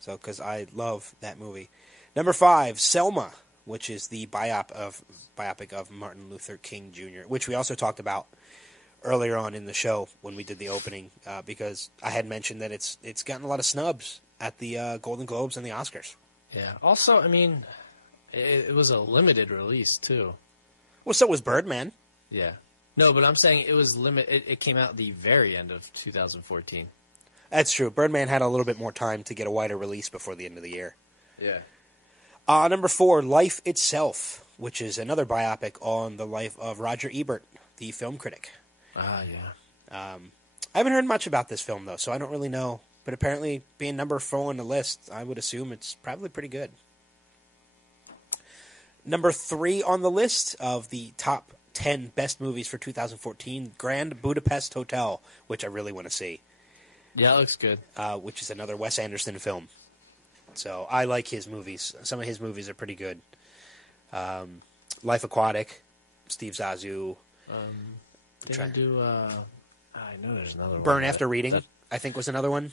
So, because I love that movie. Number 5, Selma, which is the biopic of Martin Luther King Jr., which we also talked about earlier on in the show when we did the opening, because I had mentioned that it's gotten a lot of snubs at the Golden Globes and the Oscars. Yeah. Also, I mean, it was a limited release too. Well, so was Birdman. Yeah. No, but I'm saying it was It came out the very end of 2014. That's true. Birdman had a little bit more time to get a wider release before the end of the year. Yeah. Number 4, Life Itself, which is another biopic on the life of Roger Ebert, the film critic. Ah, yeah. I haven't heard much about this film, though, so I don't really know. But apparently, being number 4 on the list, I would assume it's probably pretty good. Number 3 on the list of the top 10 best movies for 2014, Grand Budapest Hotel, which I really want to see. Yeah, it looks good. Which is another Wes Anderson film. So I like his movies. Some of his movies are pretty good. Life Aquatic, Steve Zissou. Did I do? I know there's another one. Burn After Reading, I think, was another one.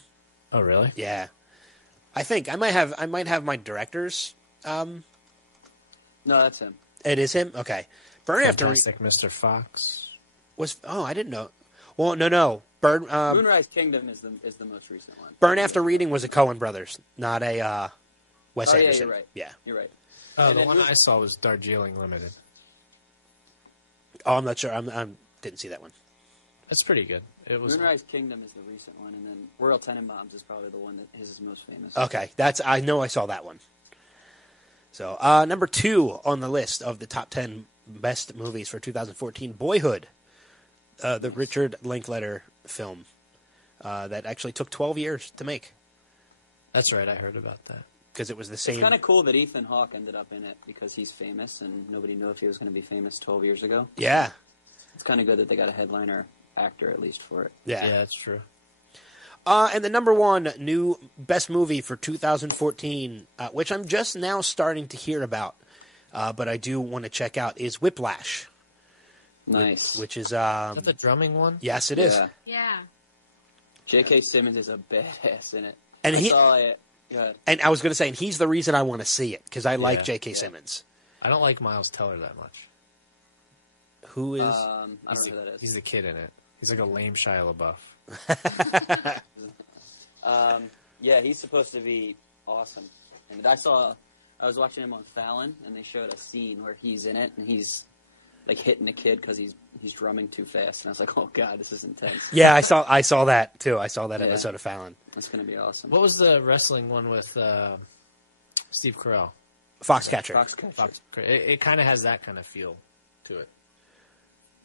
Oh, really? Yeah, I think I might have my directors. No, that's him. It is him. Okay, Burn After Reading. Fantastic Mr. Fox Was I didn't know. Well, no. Moonrise Kingdom is the most recent one. Burn After Reading was a Coen Brothers, not a Wes Yeah, Anderson. you're right. Yeah. You're right. Oh, And the then one I saw was Darjeeling Limited. Oh, I'm not sure. I didn't see that one. That's pretty good. It was. Moonrise Kingdom is the recent one, and then Royal Tenenbaums is probably the one that is most famous. Okay, I know I saw that one. So, number 2 on the list of the top 10 best movies for 2014, Boyhood, the Richard Linklater film that actually took 12 years to make. That's right. I heard about that. Because it was the same. It's kind of cool that Ethan Hawke ended up in it because he's famous, and nobody knew if he was going to be famous 12 years ago. Yeah. It's kind of good that they got a headliner actor at least for it. Yeah, that's true. And the number 1 new best movie for 2014, which I'm just now starting to hear about, but I do want to check out, is Whiplash. Nice. Which is... Is that the drumming one? Yes, it is. Yeah. J.K. Simmons is a badass in it. And I he... saw it. Yeah. And I was going to say, and he's the reason I want to see it, because I like Yeah. J.K. Simmons. I don't like Miles Teller that much. Who is... I don't know who that is. He's the kid in it. He's like a lame Shia LaBeouf. Yeah, he's supposed to be awesome. And I was watching him on Fallon, and they showed a scene where he's in it, and he's like hitting a kid because he's drumming too fast. And I was like, oh god, this is intense. Yeah, I saw that too. I saw that Yeah. episode of Fallon. That's gonna be awesome. What was the wrestling one with Steve Carell? Foxcatcher. It kind of has that kind of feel to it.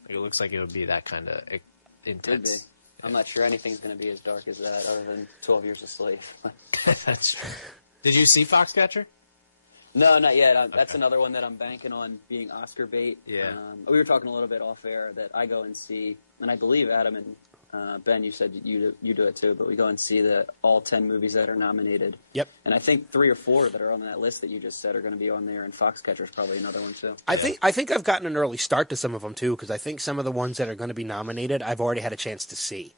It looks like it would be that kind of Could be. intense. I'm not sure anything's gonna be as dark as that, other than 12 Years a Slave. That's true. Did you see Foxcatcher? No, not yet. That's another one that I'm banking on being Oscar bait. Yeah. We were talking a little bit off air that I go and see, and I believe Adam and Ben, you said you do it too, but we go and see all 10 movies that are nominated. Yep. And I think 3 or 4 that are on that list that you just said are going to be on there, and Foxcatcher is probably another one too. I think I've gotten an early start to some of them too, because I think some of the ones that are going to be nominated, I've already had a chance to see.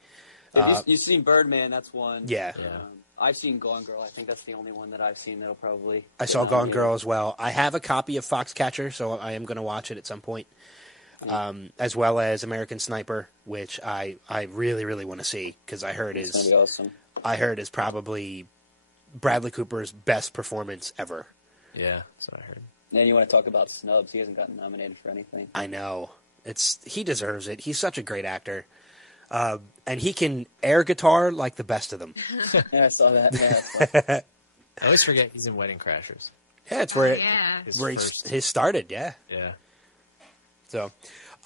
You've seen Birdman, that's one. Yeah. I've seen Gone Girl. I think that's the only one that I've seen that'll probably. I saw Gone Girl as well. I have a copy of Foxcatcher, so I am going to watch it at some point. As well as American Sniper, which I really, really want to see, because I heard It's is gonna be awesome. I heard is probably Bradley Cooper's best performance ever. Yeah, that's what I heard. And you want to talk about snubs? He hasn't gotten nominated for anything. I know. He deserves it. He's such a great actor. And he can air guitar like the best of them. Yeah, I saw that. Yeah, I always forget he's in Wedding Crashers. Yeah, it's where he started. Yeah. Yeah. So,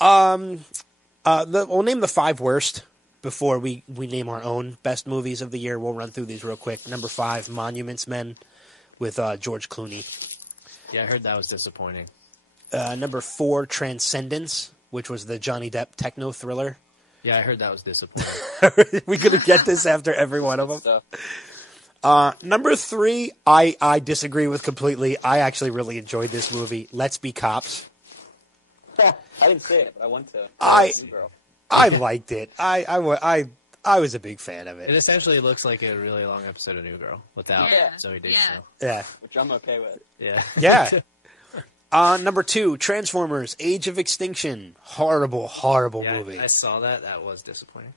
we'll name the 5 worst before we name our own best movies of the year. We'll run through these real quick. Number 5, Monuments Men, with George Clooney. Yeah, I heard that was disappointing. Number 4, Transcendence, which was the Johnny Depp techno thriller. Yeah, I heard that was disappointing. We could get this after every one of them. Number 3, I disagree with completely. I actually really enjoyed this movie. Let's Be Cops. I didn't see it, but I want to. I liked it. I I was a big fan of It it. essentially looks like a really long episode of New Girl without Yeah. Zoe Deschanel. Yeah. Which I'm okay with. Yeah. Yeah. Number 2, Transformers: Age of Extinction. Horrible Yeah, movie. I saw that. That was disappointing.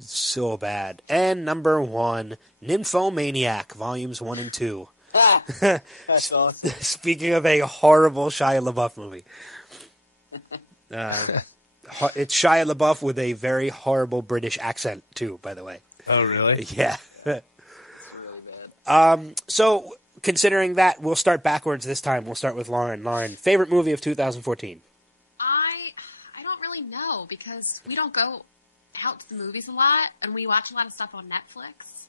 So bad. And number 1, Nymphomaniac, Volumes 1 and 2. That's awesome. Speaking of a horrible Shia LaBeouf movie. It's Shia LaBeouf with a very horrible British accent, too, by the way. Oh, really? Yeah. Really bad. So, considering that, we'll start backwards this time. We'll start with Lauren. Lauren, favorite movie of 2014? I don't really know because we don't go out to the movies a lot, and we watch a lot of stuff on Netflix.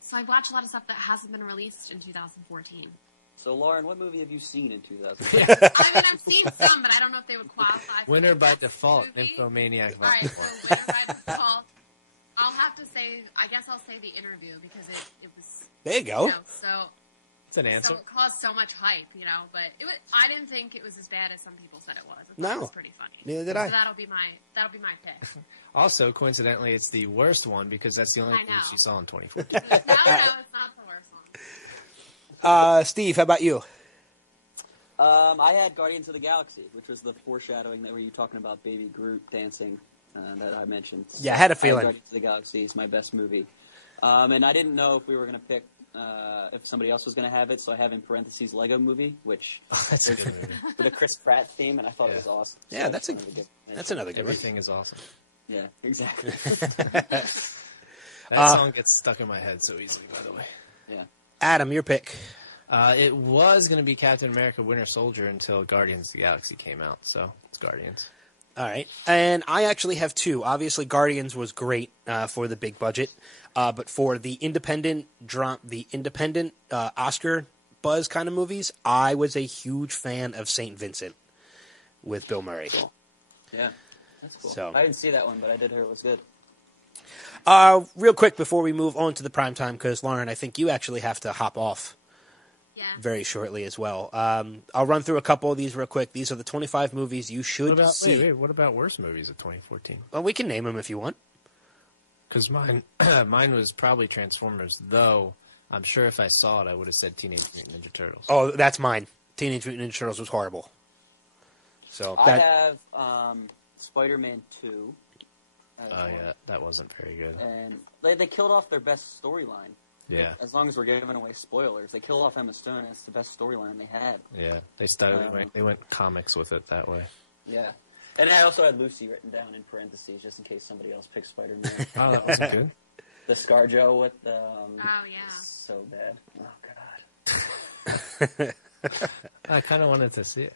So I watch a lot of stuff that hasn't been released in 2014. So, Lauren, what movie have you seen in 2000? I mean, I've seen some, but I don't know if they would qualify for Winner the by best default, movie. Nymphomaniac. All right, so winner by default. I'll have to say, I guess I'll say The Interview because it was, There you go. so It's an answer. so it caused so much hype, but I didn't think it was as bad as some people said it was. I thought No. it was pretty funny. Neither did So I. that'll be my pick. Also, coincidentally, it's the worst one because that's the only I know. movie she saw in 2014. No, it's not the worst one. Steve, how about you? I had Guardians of the Galaxy, which was the foreshadowing that were you talking about Baby Groot dancing that I mentioned. Yeah, I had a feeling. Guardians of the Galaxy is my best movie. And I didn't know if we were going to pick, if somebody else was going to have it, so I have in parentheses Lego Movie, which That's a good movie. with a Chris Pratt theme, and I thought it was awesome. Yeah, So that's another good mention. That's another good one. Everything is awesome. Yeah, exactly. That song gets stuck in my head so easily, by the way. Yeah. Adam, your pick. It was going to be Captain America Winter Soldier until Guardians of the Galaxy came out, so it's Guardians. All right. And I actually have 2. Obviously, Guardians was great for the big budget. But for the independent Oscar buzz kind of movies, I was a huge fan of St. Vincent with Bill Murray. Yeah, that's cool. So- I didn't see that one, but I did hear it was good. Real quick before we move on to the primetime, because Lauren, I think you actually have to hop off Yeah. very shortly as well. I'll run through a couple of these real quick. These are the 25 movies you should see. What about worst movies of 2014? Well, we can name them if you want. Because mine was probably Transformers, though I'm sure if I saw it, I would have said Teenage Mutant Ninja Turtles. Oh, that's mine. Teenage Mutant Ninja Turtles was horrible. So I that have Spider-Man 2. Oh, yeah, that wasn't very good. And they killed off their best storyline. Yeah, As long as we're giving away spoilers, they killed off Emma Stone. And it's the best storyline they had. yeah. They went comics with it that way. Yeah. And I also had Lucy written down in parentheses just in case somebody else picked Spider-Man. Oh, that wasn't good. The ScarJo with the... Oh, yeah. So bad. Oh, God. I kind of wanted to see it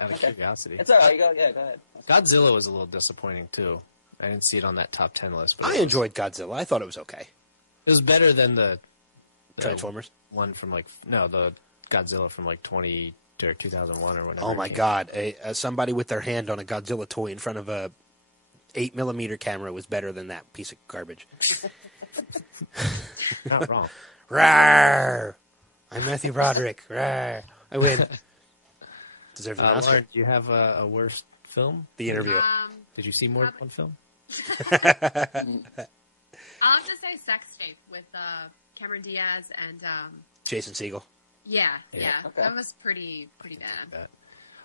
out of Okay. curiosity. It's all right. Go ahead. Godzilla was a little disappointing, too. I didn't see it on that top 10 list. But I enjoyed Godzilla. I thought it was okay. It was better than the Transformers? one from the Godzilla from 2001 or whatever. Oh my God! Somebody with their hand on a Godzilla toy in front of a 8mm camera was better than that piece of garbage. Not wrong. Rawr! I'm Matthew Broderick. Rawr! I win. Deserves an Oscar. Lauren, do you have a worst film? The Interview. Did you see more than one film? I'll have to say Sex Tape with Cameron Diaz and Jason Segel. yeah. Okay. That was pretty bad.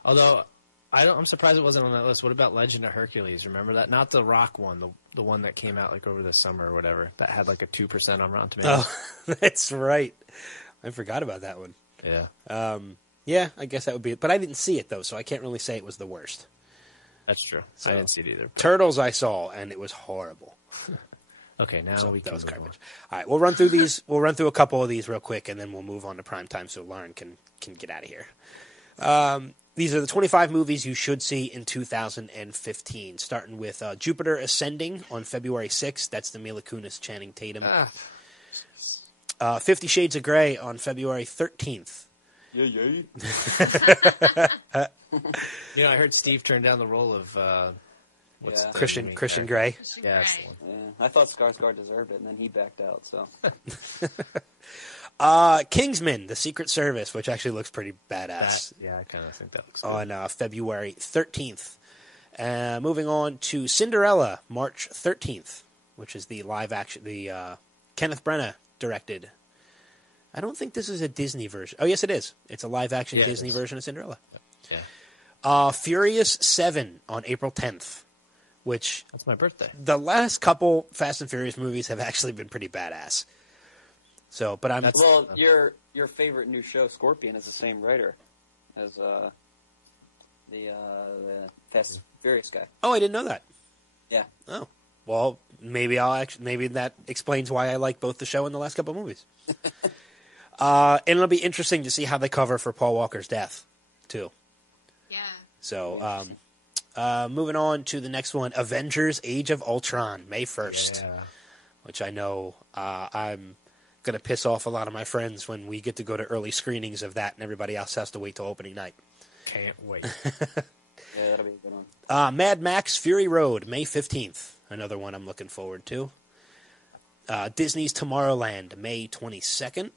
Although I'm surprised it wasn't on that list. What about Legend of Hercules? Remember that? Not the Rock one, the one that came out over the summer or whatever. That had a 2% on Rotten Tomatoes. Oh, that's right. I forgot about that one. Yeah, Yeah, I guess that would be it. But I didn't see it though, so I can't really say it was the worst. that's true. So- I didn't see it either. Turtles I saw, and it was horrible. Okay, now So we that can was move garbage. All right, we'll run through these. We'll run through a couple of these real quick, and then we'll move on to prime time so Lauren can get out of here. These are the 25 movies you should see in 2015, starting with Jupiter Ascending on February 6th. That's the Mila Kunis, Channing Tatum. 50 Shades of Grey on February 13th. Yeah. I heard Steve turned down the role of what's Yeah. the Christian main Christian character? Grey. Yeah, that's the one. Yeah. I thought Skarsgård deserved it, and then he backed out. So Kingsman: The Secret Service, which actually looks pretty badass. Yeah, I kind of think that looks good. On February 13th. Moving on to Cinderella, March 13th. which is the live action, the Kenneth Branagh directed. I don't think this is a Disney version. Oh, yes, it is. It's a live action Disney version of Cinderella. Yeah. Furious 7 on April 10th, which That's my birthday. the last couple Fast and Furious movies have actually been pretty bbadass. So, but I'm Well, your favorite new show, Scorpion, is the same writer as the Fast and Furious guy. Oh, I didn't know that. Yeah. Oh, well, maybe that explains why I like both the show and the last couple movies. And it'll be interesting to see how they cover for Paul Walker's death, too. Yeah. So, moving on to the next one, Avengers: Age of Ultron, May 1st, which I know I'm going to piss off a lot of my friends when we get to go to early screenings of that, and everybody else has to wait till opening night. Can't wait. Yeah, that'll be a good one. Mad Max: Fury Road, May 15th, another one I'm looking forward to. Disney's Tomorrowland, May 22nd.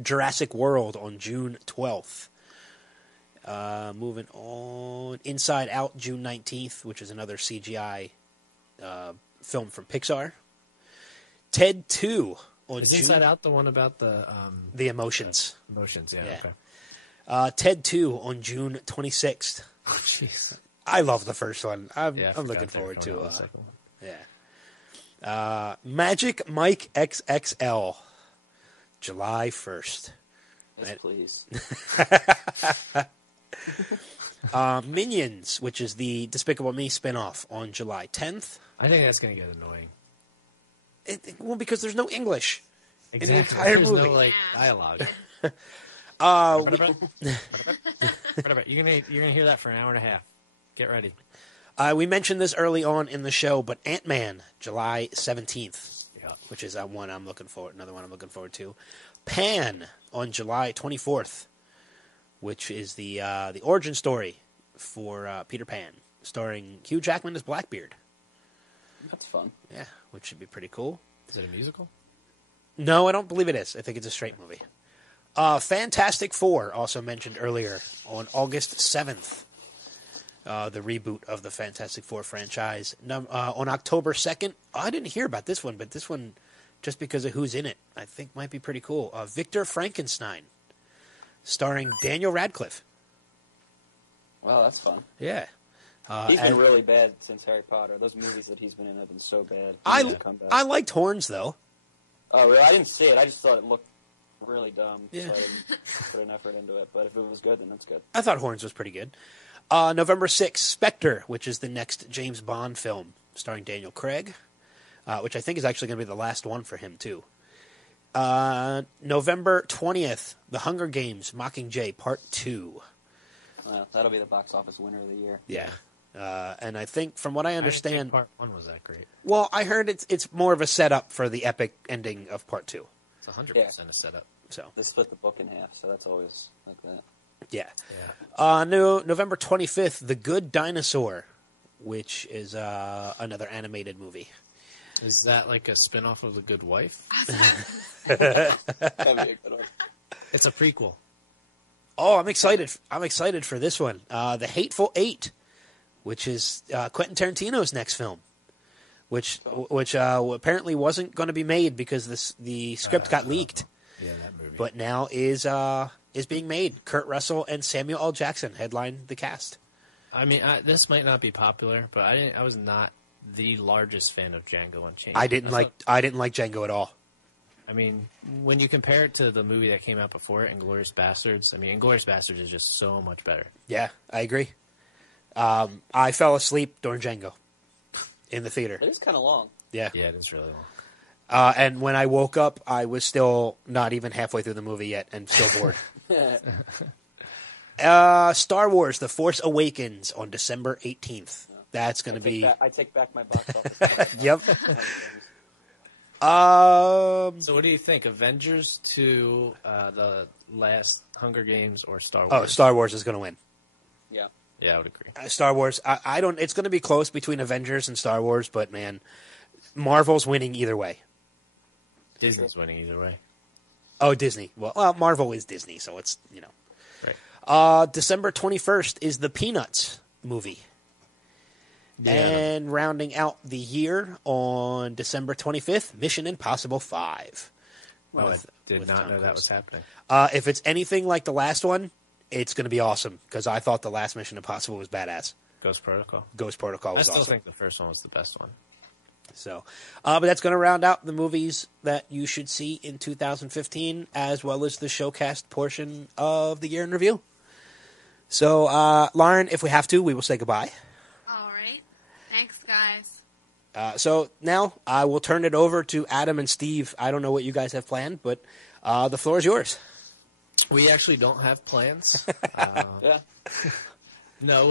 Jurassic World on June 12th. Moving on, Inside Out, June 19th, which is another CGI film from Pixar. Ted 2 on Is June... Inside Out the one about the emotions? Emotions, yeah. Yeah. Okay. Ted 2 on June 26th. Oh, jeez. I love the first one. I'm forgot looking they were forward coming to out with the second one. yeah. Magic Mike XXL, July 1st. Yes, please. Minions, which is the Despicable Me spinoff, on July 10th. I think that's going to get annoying. Well, because there's no English in the Exactly. entire There's movie. no dialogue. You're gonna hear that for an hour and a half. Get ready. We mentioned this early on in the show, but Ant-Man, July 17th, which is another one I'm looking forward to. Pan on July 24th, which is the origin story for Peter Pan, starring Hugh Jackman as Blackbeard. That's fun. Yeah, which should be pretty cool. Is it a musical? No, I don't believe it is. I think it's a straight movie. Fantastic Four, also mentioned earlier, on August 7th. The reboot of the Fantastic Four franchise. On October 2nd, I didn't hear about this one, but this one, just because of who's in it, I think might be pretty cool. Victor Frankenstein, starring Daniel Radcliffe. Wow, that's fun. Yeah. He's been really bad since Harry Potter. Those movies that he's been in have been so bad. I liked Horns, though. Oh, really? I didn't see it. I just thought it looked really dumb. Yeah. So I didn't put an effort into it. But if it was good, then that's good. I thought Horns was pretty good. November 6th, Spectre, which is the next James Bond film starring Daniel Craig, which I think is actually going to be the last one for him, too. November 20th, The Hunger Games, Mockingjay Part 2. Well, that'll be the box office winner of the year. Yeah. And I think, from what I understand... I didn't think Part 1 was that great. Well, I heard it's more of a setup for the epic ending of Part 2. It's 100% a setup. So they split the book in half, so that's always like that. Yeah. November 25th, The Good Dinosaur, which is another animated movie. Is that like a spin-off of The Good Wife? That'd be a good one. It's a prequel. Oh, I'm excited. I'm excited for this one. The Hateful Eight, which is Quentin Tarantino's next film, which apparently wasn't going to be made because the script got leaked. Yeah, that movie. But now is being made. Kurt Russell and Samuel L. Jackson headline the cast. I mean, this might not be popular, but I was not the largest fan of Django Unchained. I didn't like Django at all. I mean, when you compare it to the movie that came out before it, Inglourious Basterds, I mean, Inglourious Basterds is just so much better. Yeah, I agree. I fell asleep during Django in the theater. It is kind of long. Yeah. Yeah, it is really long. And when I woke up, I was still not even halfway through the movie yet and still bored. Star Wars: The Force Awakens on December 18th. That's going to be... I take back my box office. Yep. So what do you think? Avengers to the last Hunger Games or Star Wars? Oh, Star Wars is going to win. Yeah. Yeah, I would agree. Star Wars, I don't... It's going to be close between Avengers and Star Wars, but man, Marvel's winning either way. Disney's winning either way. Oh, Disney. Well, Marvel is Disney, so it's, Right. December 21st is the Peanuts movie. Yeah. And rounding out the year on December 25th, Mission Impossible 5. I did not know that was happening. If it's anything like the last one, it's going to be awesome because I thought the last Mission Impossible was badass. Ghost Protocol. Ghost Protocol was I still awesome. think the first one was the best one. So, but that's going to round out the movies that you should see in 2015, as well as the Showcast portion of the year in review. So, Lauren, if we have to, we will say goodbye. All right. Thanks, guys. So now I will turn it over to Adam and Steve. I don't know what you guys have planned, but the floor is yours. We actually don't have plans. Yeah. No,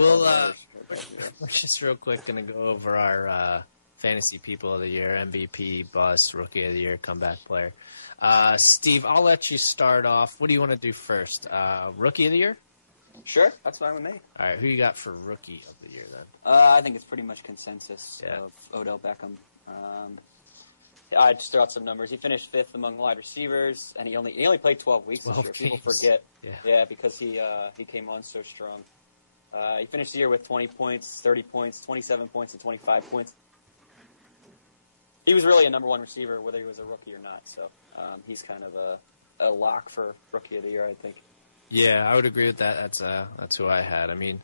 we're just real quick going to go over our Fantasy People of the Year, MVP, Bust, Rookie of the Year, Comeback Player. Steve, I'll let you start off. What do you want to do first? Rookie of the Year? Sure, that's fine with me. All right, who you got for Rookie of the Year then? I think it's pretty much consensus of Odell Beckham. I just threw out some numbers. He finished 5th among wide receivers, and he only played 12 weeks this year. People forget. Yeah, because he came on so strong. He finished the year with 20 points, 30 points, 27 points, and 25 points. He was really a number one receiver, whether he was a rookie or not. So he's kind of a lock for Rookie of the Year, I think. Yeah, I would agree with that. That's who I had. I mean,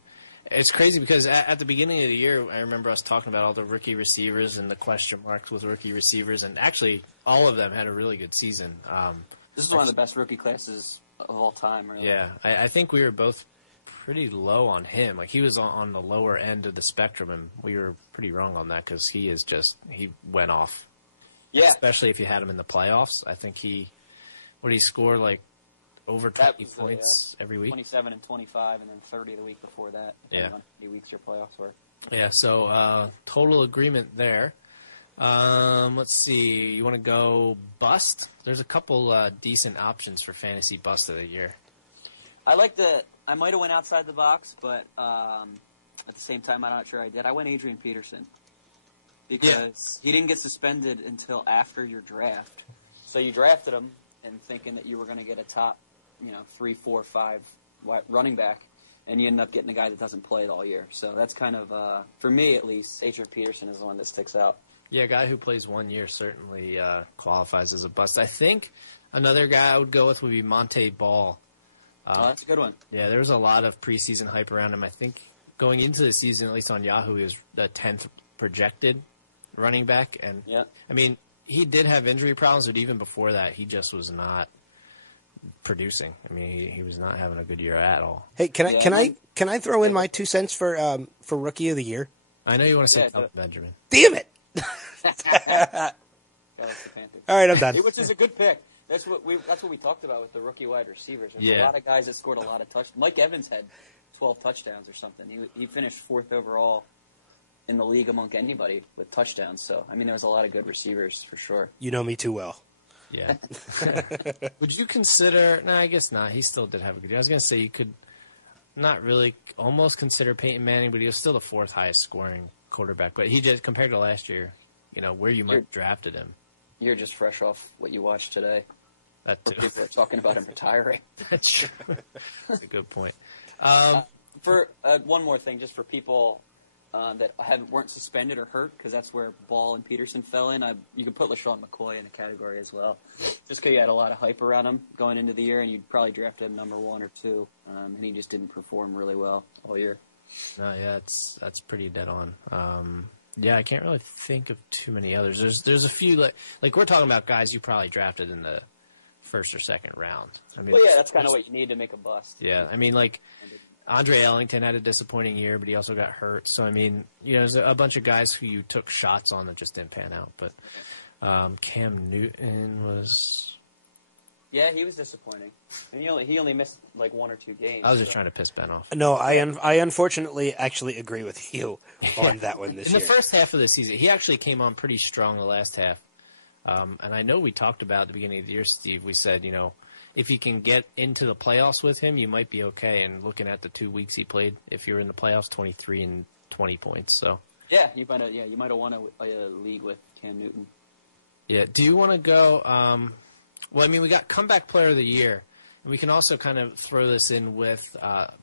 it's crazy because at the beginning of the year, I remember us talking about all the rookie receivers and the question marks with rookie receivers, and actually all of them had a really good season. This is one of the best rookie classes of all time, really. Yeah, I think we were both pretty low on him. Like, he was on the lower end of the spectrum, and we were pretty wrong on that because he went off. Yeah. Especially if you had him in the playoffs. I think he score, like, over 20 points every week? 27 and 25, and then 30 the week before that. Yeah. On how many weeks your playoffs were. Yeah, so total agreement there. Let's see. You want to go bust? There's a couple decent options for fantasy bust of the year. I might have went outside the box, but at the same time, I'm not sure I did. I went Adrian Peterson because he didn't get suspended until after your draft. So you drafted him and thinking that you were going to get a top, 3, 4, 5 running back, and you end up getting a guy that doesn't play it all year. So that's kind of, for me at least, Adrian Peterson is the one that sticks out. Yeah, a guy who plays 1 year certainly qualifies as a bust. I think another guy I would go with would be Monte Ball. That's a good one. Yeah, there was a lot of preseason hype around him. I think going into the season, at least on Yahoo, he was the 10th projected running back. And I mean, he did have injury problems, but even before that, he just was not producing. I mean, he was not having a good year at all. Hey, can I throw in my 2 cents for Rookie of the Year? I know you want to say Kelvin Benjamin. Damn it! All right, I'm done. Which is a good pick. That's what we talked about with the rookie wide receivers. There's a lot of guys that scored a lot of touchdowns. Mike Evans had 12 touchdowns or something. He finished 4th overall in the league among anybody with touchdowns. So, I mean, there was a lot of good receivers for sure. You know me too well. Yeah. Would you consider... No, I guess not. He still did have a good year. I was going to say you could not really almost consider Peyton Manning, but he was still the 4th highest scoring quarterback. But he just, compared to last year, where you might have drafted him. You're just fresh off what you watched today. That too. People are talking about him retiring. That's true. That's a good point. For one more thing, just for people that weren't suspended or hurt, because that's where Ball and Peterson fell in. You can put LaShawn McCoy in a category as well, just because you had a lot of hype around him going into the year, and you'd probably drafted him number 1 or 2, and he just didn't perform really well all year. No, yeah, that's pretty dead on. Yeah, I can't really think of too many others. There's a few like we're talking about guys you probably drafted in the 1st or 2nd round. I mean, well, yeah, that's kind of what you need to make a bust. Yeah, I mean, like Andre Ellington had a disappointing year, but he also got hurt. So I mean, there's a bunch of guys who you took shots on that just didn't pan out. But Cam Newton was. Yeah, he was disappointing. And he only missed like 1 or 2 games. I was just trying to piss Ben off. No, I unfortunately actually agree with you on that one this year. In the first half of the season, he actually came on pretty strong the last half. And I know we talked about at the beginning of the year, Steve, we said, if you can get into the playoffs with him, you might be okay. And looking at the 2 weeks he played, if you're in the playoffs, 23 and 20 points. So yeah, you might have won a league with Cam Newton. Yeah. Do you want to go? Well, I mean, we got comeback player of the year, and we can also kind of throw this in with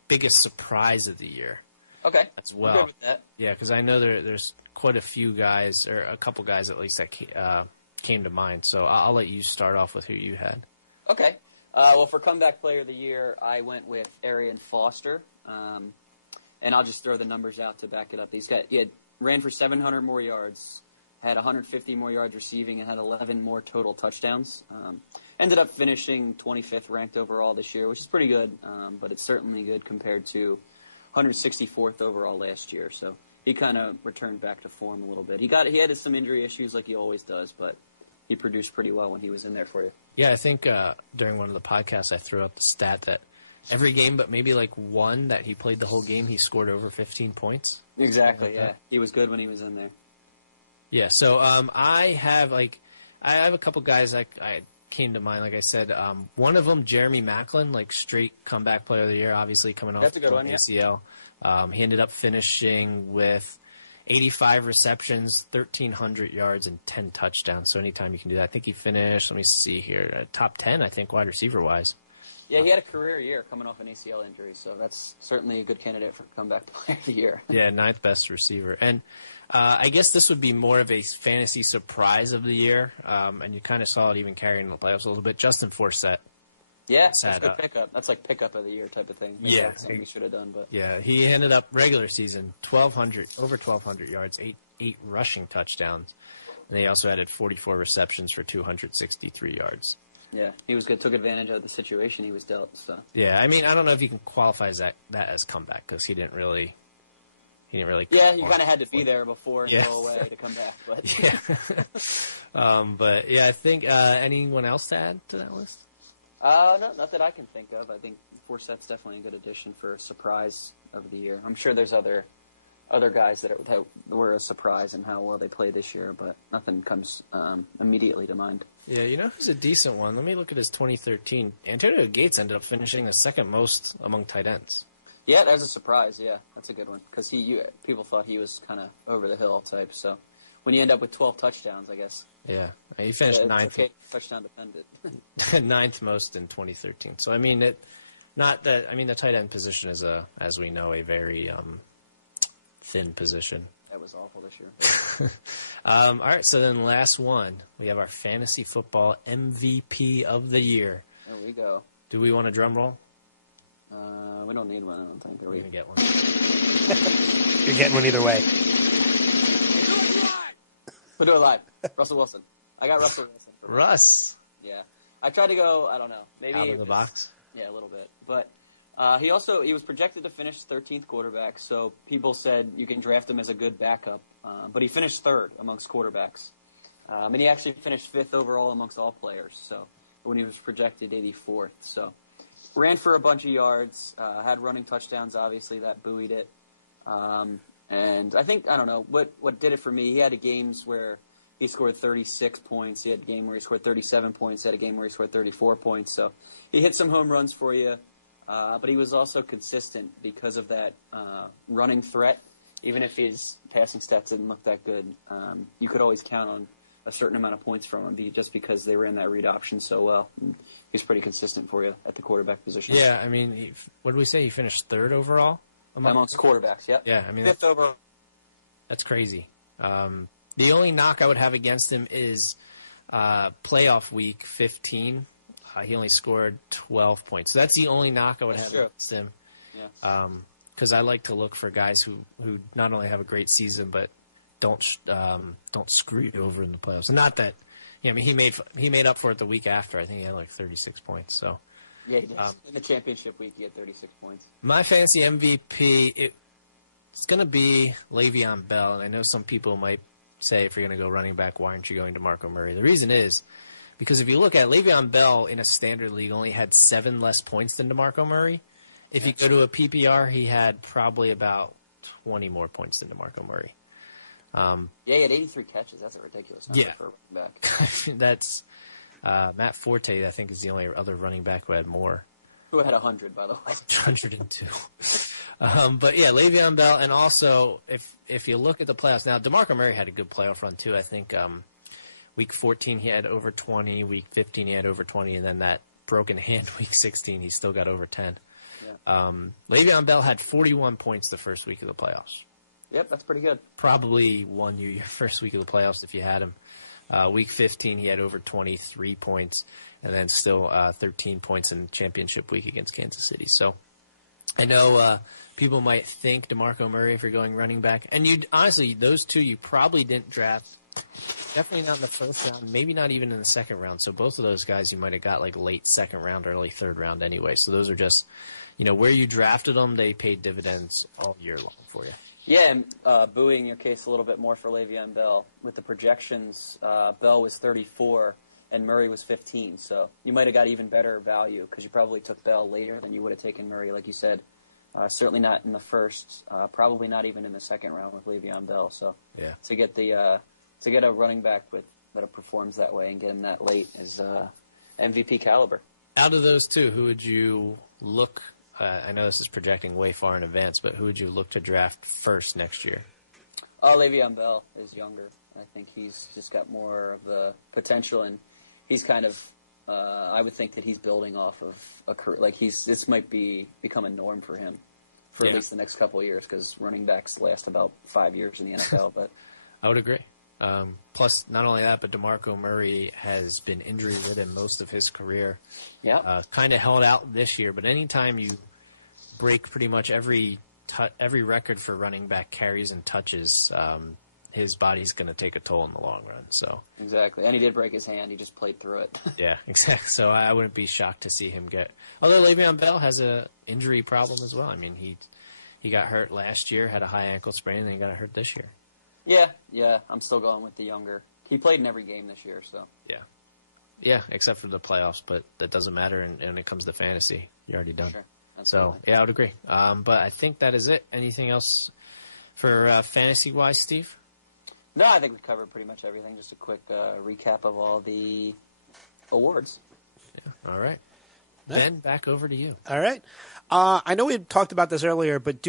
biggest surprise of the year. Okay. as well. I'm good with that. Yeah, because I know there's quite a few guys, or a couple guys at least, that came to mind. So I'll let you start off with who you had. Okay. Well, for comeback player of the year, I went with Arian Foster. And I'll just throw the numbers out to back it up. He ran for 700 more yards, had 150 more yards receiving, and had 11 more total touchdowns. Ended up finishing 25th ranked overall this year, which is pretty good, but it's certainly good compared to 164th overall last year. So he kind of returned back to form a little bit. He had some injury issues like he always does, but he produced pretty well when he was in there for you. Yeah, I think during one of the podcasts I threw up the stat that every game but maybe like one that he played the whole game, he scored over 15 points. Exactly, yeah. He was good when he was in there. Yeah, so I have a couple guys I came to mind. Like I said, one of them, Jeremy Maclin, like straight comeback player of the year, obviously coming off That's a good one, yeah. ACL. He ended up finishing with 85 receptions, 1,300 yards, and 10 touchdowns. So anytime you can do that. I think he finished, let me see here, top 10, I think, wide receiver-wise. Yeah, he had a career year coming off an ACL injury, so that's certainly a good candidate for comeback player of the year. Yeah, 9th best receiver. And I guess this would be more of a fantasy surprise of the year, and you kind of saw it even carrying the playoffs a little bit. Justin Forsett. Yeah, that's a good pickup. That's like pickup of the year type of thing. Maybe Yeah. that's something he should have done. But Yeah, he ended up regular season, over 1,200 yards, eight rushing touchdowns. And he also added 44 receptions for 263 yards. Yeah, he was good. Took advantage of the situation he was dealt. So Yeah, I mean, I don't know if you can qualify that as comeback because he didn't really. Yeah, you kind of had to be there before and Yeah. go away to come back. But Yeah. But yeah, I think anyone else to add to that list? no, not that I can think of. I think Forsett's definitely a good addition for a surprise of the year. I'm sure there's other guys that were a surprise in how well they played this year, but nothing comes immediately to mind. Yeah, you know who's a decent one? Let me look at his 2013. Antonio Gates ended up finishing the second most among tight ends. Yeah, that was a surprise. Yeah, that's a good one because people thought he was kind of over the hill type. So when you end up with 12 touchdowns, I guess. Yeah, he finished ninth. Okay, touchdown dependent. 9th most in 2013. So I mean, the tight end position is as we know, a very thin position. That was awful this year. All right, so then last one, we have our fantasy football MVP of the year. There we go. Do we want a drum roll? We don't need one, I don't think. We're going to get one. You're getting one either way. We'll do it live. Russell Wilson. I got Russell Wilson. Russ. Yeah. I tried to go, I don't know. Maybe Out of the box? Yeah, a little bit. But he was projected to finish 13th quarterback, so people said you can draft him as a good backup. But he finished 3rd amongst quarterbacks. And he actually finished 5th overall amongst all players, so when he was projected 84th. So ran for a bunch of yards, had running touchdowns, obviously, that buoyed it. And I think, I don't know, what did it for me, he had games where he scored 36 points. He had a game where he scored 37 points. He had a game where he scored 34 points. So he hit some home runs for you. But he was also consistent because of that running threat. Even if his passing stats didn't look that good, you could always count on a certain amount of points from him just because they ran that read option so well. He's pretty consistent for you at the quarterback position. Yeah, I mean, what did we say? He finished 3rd overall? Amongst quarterbacks, yep. Yeah, I mean, 5th overall. That's crazy. The only knock I would have against him is playoff week 15. He only scored 12 points. So that's the only knock I would have against him. Yeah. Because I like to look for guys who not only have a great season but don't screw you over in the playoffs. And not that, I mean, he made up for it the week after. I think he had like 36 points. So yeah, he did. In the championship week, he had 36 points. My fantasy MVP, it's going to be Le'Veon Bell. And I know some people might say, if you're going to go running back, why aren't you going DeMarco Murray? The reason is because if you look at Le'Veon Bell in a standard league, only had 7 less points than DeMarco Murray. If you go to a PPR, he had probably about 20 more points than DeMarco Murray. Yeah, he had 83 catches. That's a ridiculous number for a running back. That's Matt Forte, I think, is the only other running back who had more. Who had 100, by the way. 102. But yeah, Le'Veon Bell, and also if you look at the playoffs now, DeMarco Murray had a good playoff run too. I think week 14 he had over 20, week 15 he had over 20, and then that broken hand week 16 he still got over 10. Le'Veon Bell had 41 points the first week of the playoffs. Yep, that's pretty good. Probably won you your first week of the playoffs if you had him. Week 15, he had over 23 points, and then still 13 points in championship week against Kansas City. So I know people might think DeMarco Murray if you're going running back. And honestly, those two you probably didn't draft. Definitely not in the first round, maybe not even in the second round. So both of those guys you might have got like late second round, early third round anyway. So those are just, where you drafted them, they paid dividends all year long for you. Yeah, and buoying your case a little bit more for Le'Veon Bell. With the projections, Bell was 34 and Murray was 15. So you might have got even better value because you probably took Bell later than you would have taken Murray, like you said. Certainly not in the first, probably not even in the second round with Le'Veon Bell. So yeah. to get a running back that performs that way and get him that late is MVP caliber. Out of those two, who would you look? I know this is projecting way far in advance, but who would you look to draft first next year? Le'Veon Bell is younger. I think he's just got more of the potential, and he's kind of. I would think that he's building off of a career. Like this might become a norm for him for at least the next couple of years because running backs last about 5 years in the NFL. But I would agree. Plus, not only that, but DeMarco Murray has been injury-ridden most of his career. Yeah, kind of held out this year, but anytime you break pretty much every record for running back carries and touches, his body's going to take a toll in the long run. So exactly, and he did break his hand. He just played through it. Yeah, exactly. So I wouldn't be shocked to see him get. Although Le'Veon Bell has a injury problem as well. I mean, he got hurt last year, had a high ankle sprain, and then he got hurt this year. Yeah, I'm still going with the younger. He played in every game this year, so. Yeah, except for the playoffs, but that doesn't matter when it comes to fantasy. You're already done. Sure. So, yeah, I would agree. But I think that is it. Anything else for fantasy-wise, Steve? No, I think we covered pretty much everything. Just a quick recap of all the awards. Yeah. All right. Ben, back over to you. All right. I know we had talked about this earlier, but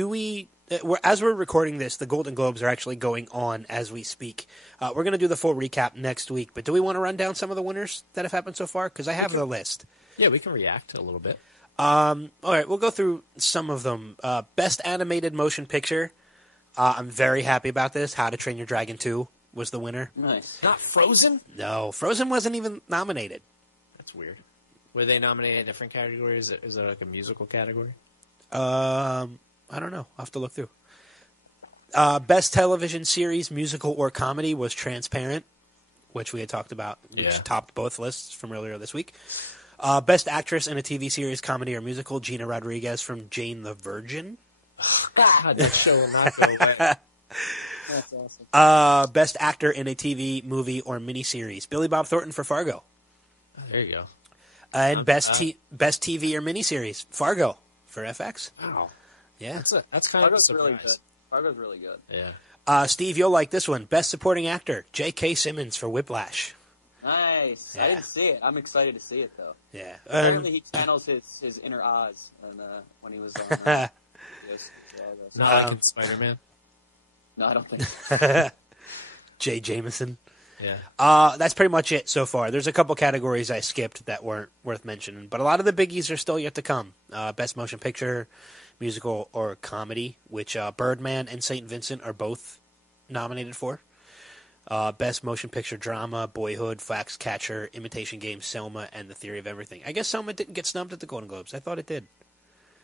as we're recording this, the Golden Globes are actually going on as we speak. We're going to do the full recap next week, but do we want to run down some of the winners that have happened so far? Because I have the list. Yeah, we can react a little bit. All right, we'll go through some of them. Best Animated Motion Picture. I'm very happy about this. How to Train Your Dragon 2 was the winner. Nice. Not Frozen? No, Frozen wasn't even nominated. That's weird. Were they nominated in different categories? Is it like a musical category? I don't know. I'll have to look through. Best Television Series, Musical or Comedy was Transparent, which we had talked about, which topped both lists from earlier this week. Best Actress in a TV Series, Comedy or Musical, Gina Rodriguez from Jane the Virgin. God, that show will not go away. That's awesome. Best Actor in a TV, Movie, or Miniseries, Billy Bob Thornton for Fargo. There you go. And Best TV or Miniseries, Fargo for FX. Wow. Yeah. That's kind of a surprise. Really good. Fargo's really good. Yeah. Steve, you'll like this one. Best Supporting Actor, J.K. Simmons for Whiplash. Nice. Yeah. I didn't see it. I'm excited to see it, though. Yeah. Apparently he channels his inner Oz when he was on. Not like in Spider-Man? No, I don't think so. J. Jameson. Yeah. That's pretty much it so far. There's a couple categories I skipped that weren't worth mentioning, but a lot of the biggies are still yet to come. Best Motion Picture, Musical, or Comedy, which Birdman and St. Vincent are both nominated for. Best Motion Picture Drama, Boyhood, Foxcatcher, Imitation Game, Selma, and The Theory of Everything. I guess Selma didn't get snubbed at the Golden Globes. I thought it did.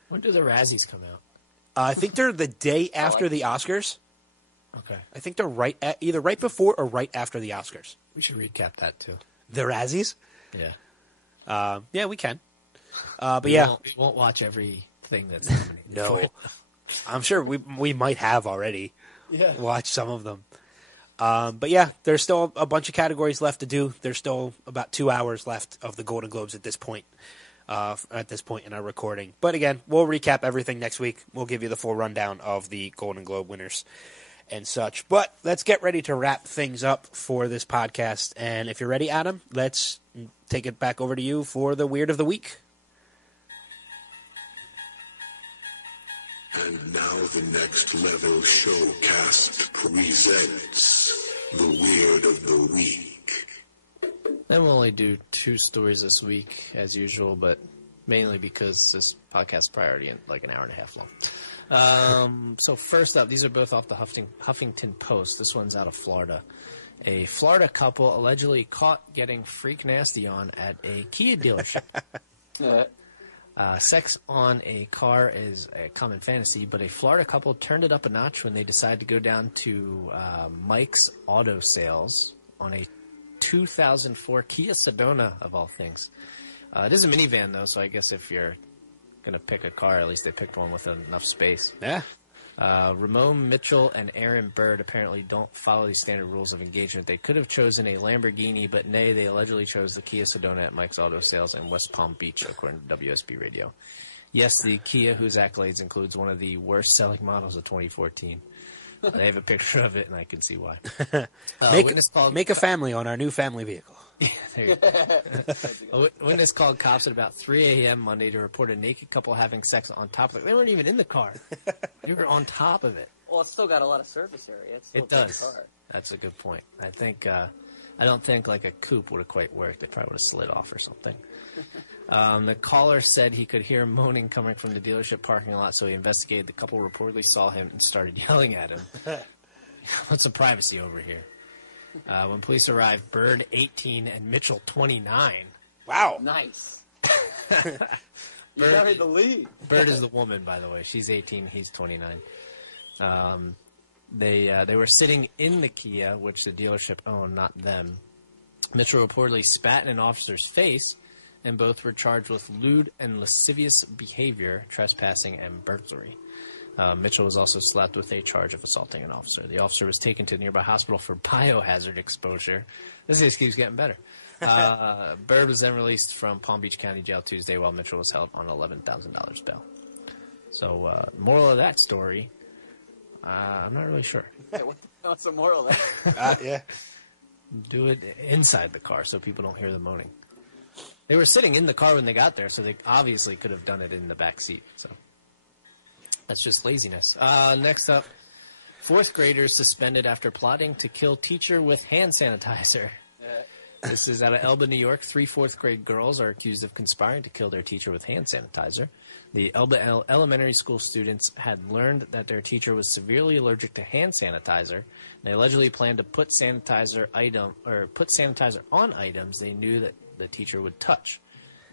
When do the Razzies come out? I think they're the day after the Oscars. Okay. I think they're either right before or right after the Oscars. We should recap that, too. The Razzies? Yeah. Yeah, we can. But we won't watch everything that's nominated. No. I'm sure we might have already watched some of them. But yeah, there's still a bunch of categories left to do. There's still about 2 hours left of the Golden Globes at this point. In our recording. But again, we'll recap everything next week. We'll give you the full rundown of the Golden Globe winners and such. But let's get ready to wrap things up for this podcast. And if you're ready, Adam, let's take it back over to you for the Weird of the Week. And now the Next Level Showcast presents the Weird of the Week. Then we'll only do 2 stories this week, as usual, but mainly because this podcast is probably like an hour and a half long. So first up, these are both off the Huffington Post. This one's out of Florida. A Florida couple allegedly caught getting freak nasty on at a Kia dealership. Sex on a car is a common fantasy, but a Florida couple turned it up a notch when they decided to go down to Mike's Auto Sales on a 2004 Kia Sedona, of all things. It is a minivan, though, so I guess if you're going to pick a car, at least they picked one with enough space. Yeah. Ramon Mitchell and Aaron Bird apparently don't follow the standard rules of engagement. They could have chosen a Lamborghini, but nay, they allegedly chose the Kia Sedona at Mike's Auto Sales in West Palm Beach, according to WSB Radio. Yes, the Kia, whose accolades includes one of the worst-selling models of 2014. They have a picture of it, and I can see why. Make a family on our new family vehicle. Yeah, there you go. A witness called cops at about 3 a.m. Monday to report a naked couple having sex on top of it. They weren't even in the car. They were on top of it. Well, it's still got a lot of surface area. It does. Car. That's a good point. I don't think like a coupe would have quite worked. They probably would have slid off or something. The caller said he could hear moaning coming from the dealership parking lot, so he investigated. The couple reportedly saw him and started yelling at him. Want some privacy over here. When police arrived, Bird, 18, and Mitchell, 29. Wow. Nice. Bird, you carried the lead. Bird is the woman, by the way. She's 18. He's 29. They were sitting in the Kia, which the dealership owned, not them. Mitchell reportedly spat in an officer's face, and both were charged with lewd and lascivious behavior, trespassing, and burglary. Mitchell was also slapped with a charge of assaulting an officer. The officer was taken to a nearby hospital for biohazard exposure. This just keeps getting better. Bird was then released from Palm Beach County Jail Tuesday, while Mitchell was held on $11,000 bail. So, moral of that story, I'm not really sure. What's the moral of that? Yeah. Do it inside the car so people don't hear the moaning. They were sitting in the car when they got there, so they obviously could have done it in the back seat. So that's just laziness. Next up, fourth graders suspended after plotting to kill teacher with hand sanitizer. This is out of Elba, New York. 3 fourth-grade girls are accused of conspiring to kill their teacher with hand sanitizer. The Elba elementary school students had learned that their teacher was severely allergic to hand sanitizer, and they allegedly planned to put sanitizer on items they knew that the teacher would touch,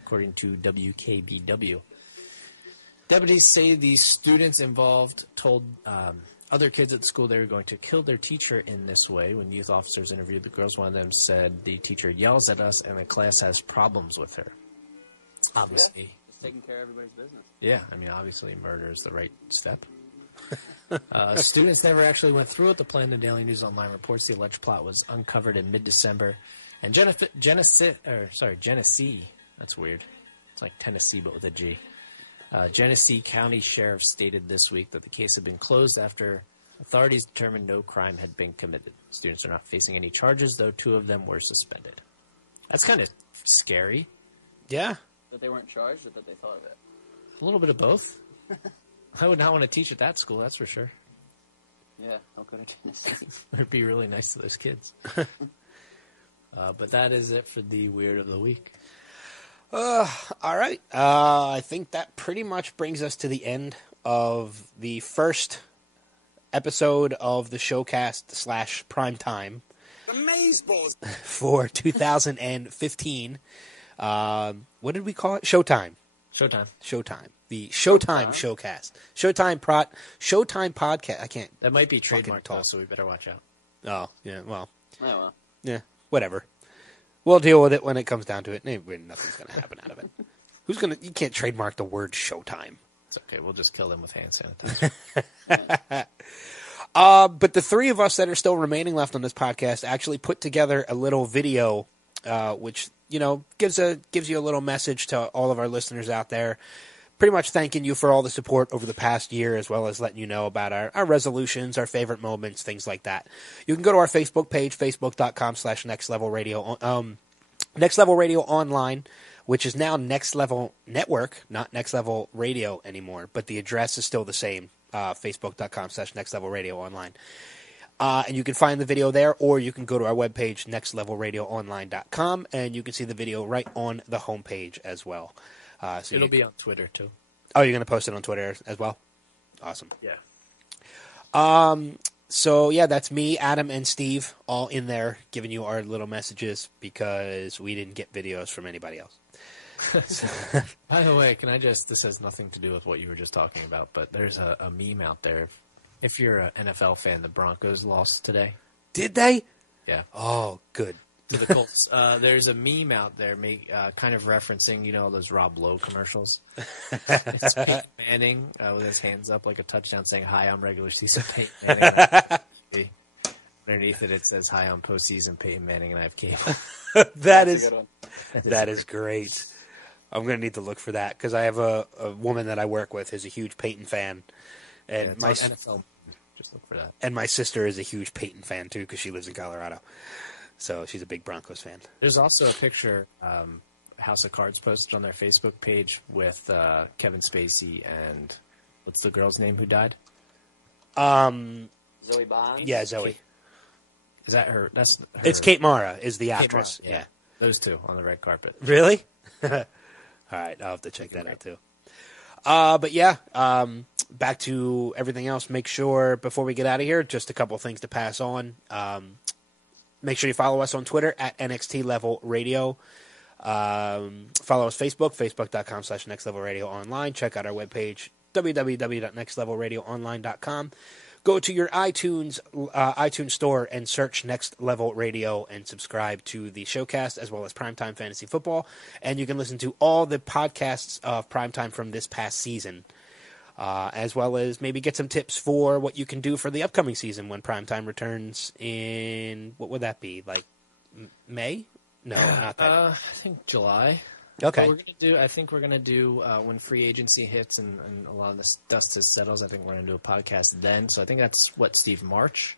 according to WKBW. Deputies say the students involved told other kids at the school they were going to kill their teacher in this way. When youth officers interviewed the girls, one of them said the teacher yells at us and the class has problems with her. Obviously. Yeah, just taking care of everybody's business. Yeah, I mean, obviously murder is the right step. Students never actually went through with the plan. The Daily News Online reports the alleged plot was uncovered in mid-December. And Genesee, that's weird. It's like Tennessee but with a G. Genesee County Sheriff stated this week that the case had been closed after authorities determined no crime had been committed. Students are not facing any charges, though 2 of them were suspended. That's kind of scary. Yeah. That they weren't charged or that they thought of it? A little bit of both. I would not want to teach at that school, that's for sure. Yeah, don't go to Genesee. It would be really nice to those kids. But that is it for the Weird of the Week. All right. I think that pretty much brings us to the end of the first episode of the Showcast / Primetime for 2015. What did we call it? Showtime. The Showtime Showcast. Showtime Podcast. I can't. That might be trademarked, though, so we better watch out. Oh, yeah. Well. Yeah, well. Yeah. Whatever. We'll deal with it when it comes down to it. Nothing's going to happen out of it. You can't trademark the word Showtime. It's okay. We'll just kill them with hand sanitizer. But the 3 of us that are still remaining left on this podcast actually put together a little video, which, gives you a little message to all of our listeners out there. Pretty much thanking you for all the support over the past year, as well as letting you know about our resolutions, our favorite moments, things like that. You can go to our Facebook page, facebook.com/nextlevelradio, Next Level Radio Online, which is now Next Level Network, not Next Level Radio anymore, but the address is still the same, facebook.com/nextlevelradio online. And you can find the video there, or you can go to our webpage, nextlevelradioonline.com, and you can see the video right on the homepage as well. So it'll be on Twitter too. Oh, you're going to post it on Twitter as well? Awesome. Yeah. So, yeah, that's me, Adam, and Steve all in there giving you our little messages because we didn't get videos from anybody else. By the way, this has nothing to do with what you were just talking about, but there's a meme out there. If you're an NFL fan, the Broncos lost today. Did they? Yeah. Oh, good. To the Colts. There's a meme out there kind of referencing, those Rob Lowe commercials. It's Peyton Manning with his hands up like a touchdown saying, "Hi, I'm regular season Peyton Manning." Underneath it says, "Hi, I'm postseason Peyton Manning, and I have cable." That is great. I'm going to need to look for that because I have a woman that I work with who's a huge Peyton fan. And my NFL. Just look for that. And my sister is a huge Peyton fan, too, because she lives in Colorado. So she's a big Broncos fan. There's also a picture House of Cards posted on their Facebook page with Kevin Spacey and what's the girl's name who died? Zoe Bonds? Yeah, Zoe. Is that her? That's her. It's Kate Mara is the actress. Mara, yeah. Those two on the red carpet. Really? All right, I'll have to check that out, too. But yeah, back to everything else. Make sure, before we get out of here, just a couple things to pass on. Make sure you follow us on Twitter at NXT Level Radio. Follow us Facebook.com/NextLevelRadio Online. Check out our webpage, www.nextlevelradioonline.com. Go to your iTunes store and search Next Level Radio and subscribe to the Showcast as well as Primetime Fantasy Football. And you can listen to all the podcasts of Primetime from this past season, as well as maybe get some tips for what you can do for the upcoming season when Primetime returns in, what would that be, like May? No, not that. I think July. Okay. I think we're gonna do when free agency hits and a lot of this dust settles. I think we're gonna do a podcast then. So I think that's what, Steve, March.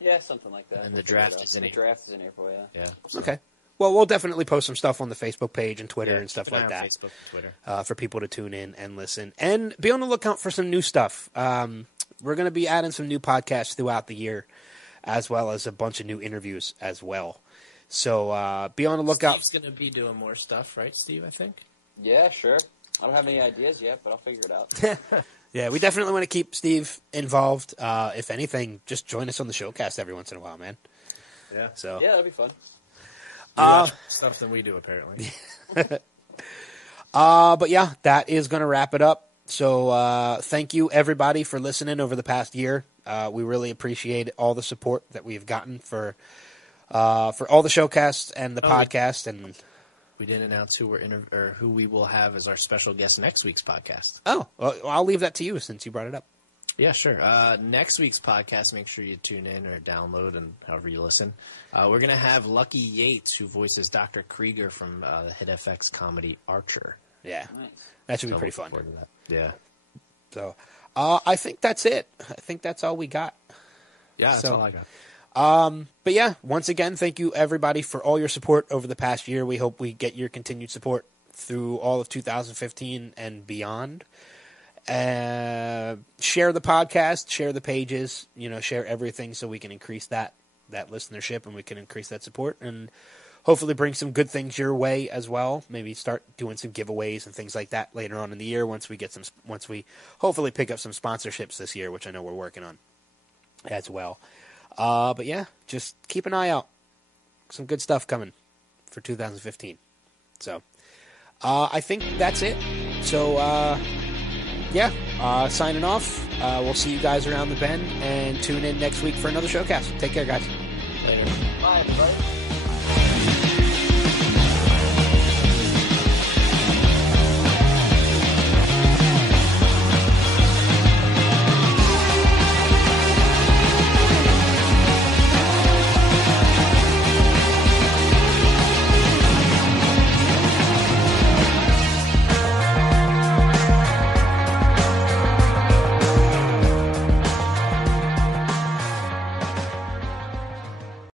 Yeah, something like that. And the draft is in April. The draft is in April. Yeah. Yeah. So. Okay. Well, we'll definitely post some stuff on the Facebook page and Twitter and stuff keep an like eye on that. Facebook and Twitter. For people to tune in and listen. And be on the lookout for some new stuff. We're going to be adding some new podcasts throughout the year, as well as a bunch of new interviews as well. So be on the lookout. Steve's going to be doing more stuff, right, Steve, I think? Yeah, sure. I don't have any ideas yet, but I'll figure it out. Yeah, we definitely want to keep Steve involved. If anything, just join us on the Showcast every once in a while, man. Yeah. So yeah, that'd be fun. You watch stuff than we do, apparently. But yeah, that is going to wrap it up. So thank you, everybody, for listening over the past year. We really appreciate all the support that we've gotten for all the showcasts and the podcast. And we didn't announce who who we will have as our special guest next week's podcast. Oh, well, I'll leave that to you since you brought it up. Yeah, sure. Next week's podcast, make sure you tune in or download and however you listen. We're going to have Lucky Yates, who voices Dr. Krieger from the hit FX comedy Archer. Yeah, that should be pretty fun. Yeah. So I think that's it. I think that's all we got. Yeah, that's all I got. But yeah, once again, thank you, everybody, for all your support over the past year. We hope we get your continued support through all of 2015 and beyond. Share the podcast, share the pages, share everything so we can increase that listenership and we can increase that support and hopefully bring some good things your way as well. Maybe start doing some giveaways and things like that later on in the year once we hopefully pick up some sponsorships this year, which I know we're working on as well. But yeah, just keep an eye out. Some good stuff coming for 2015. So I think that's it. So signing off. We'll see you guys around the bend and tune in next week for another Showcast. Take care, guys. Later. Bye, everybody.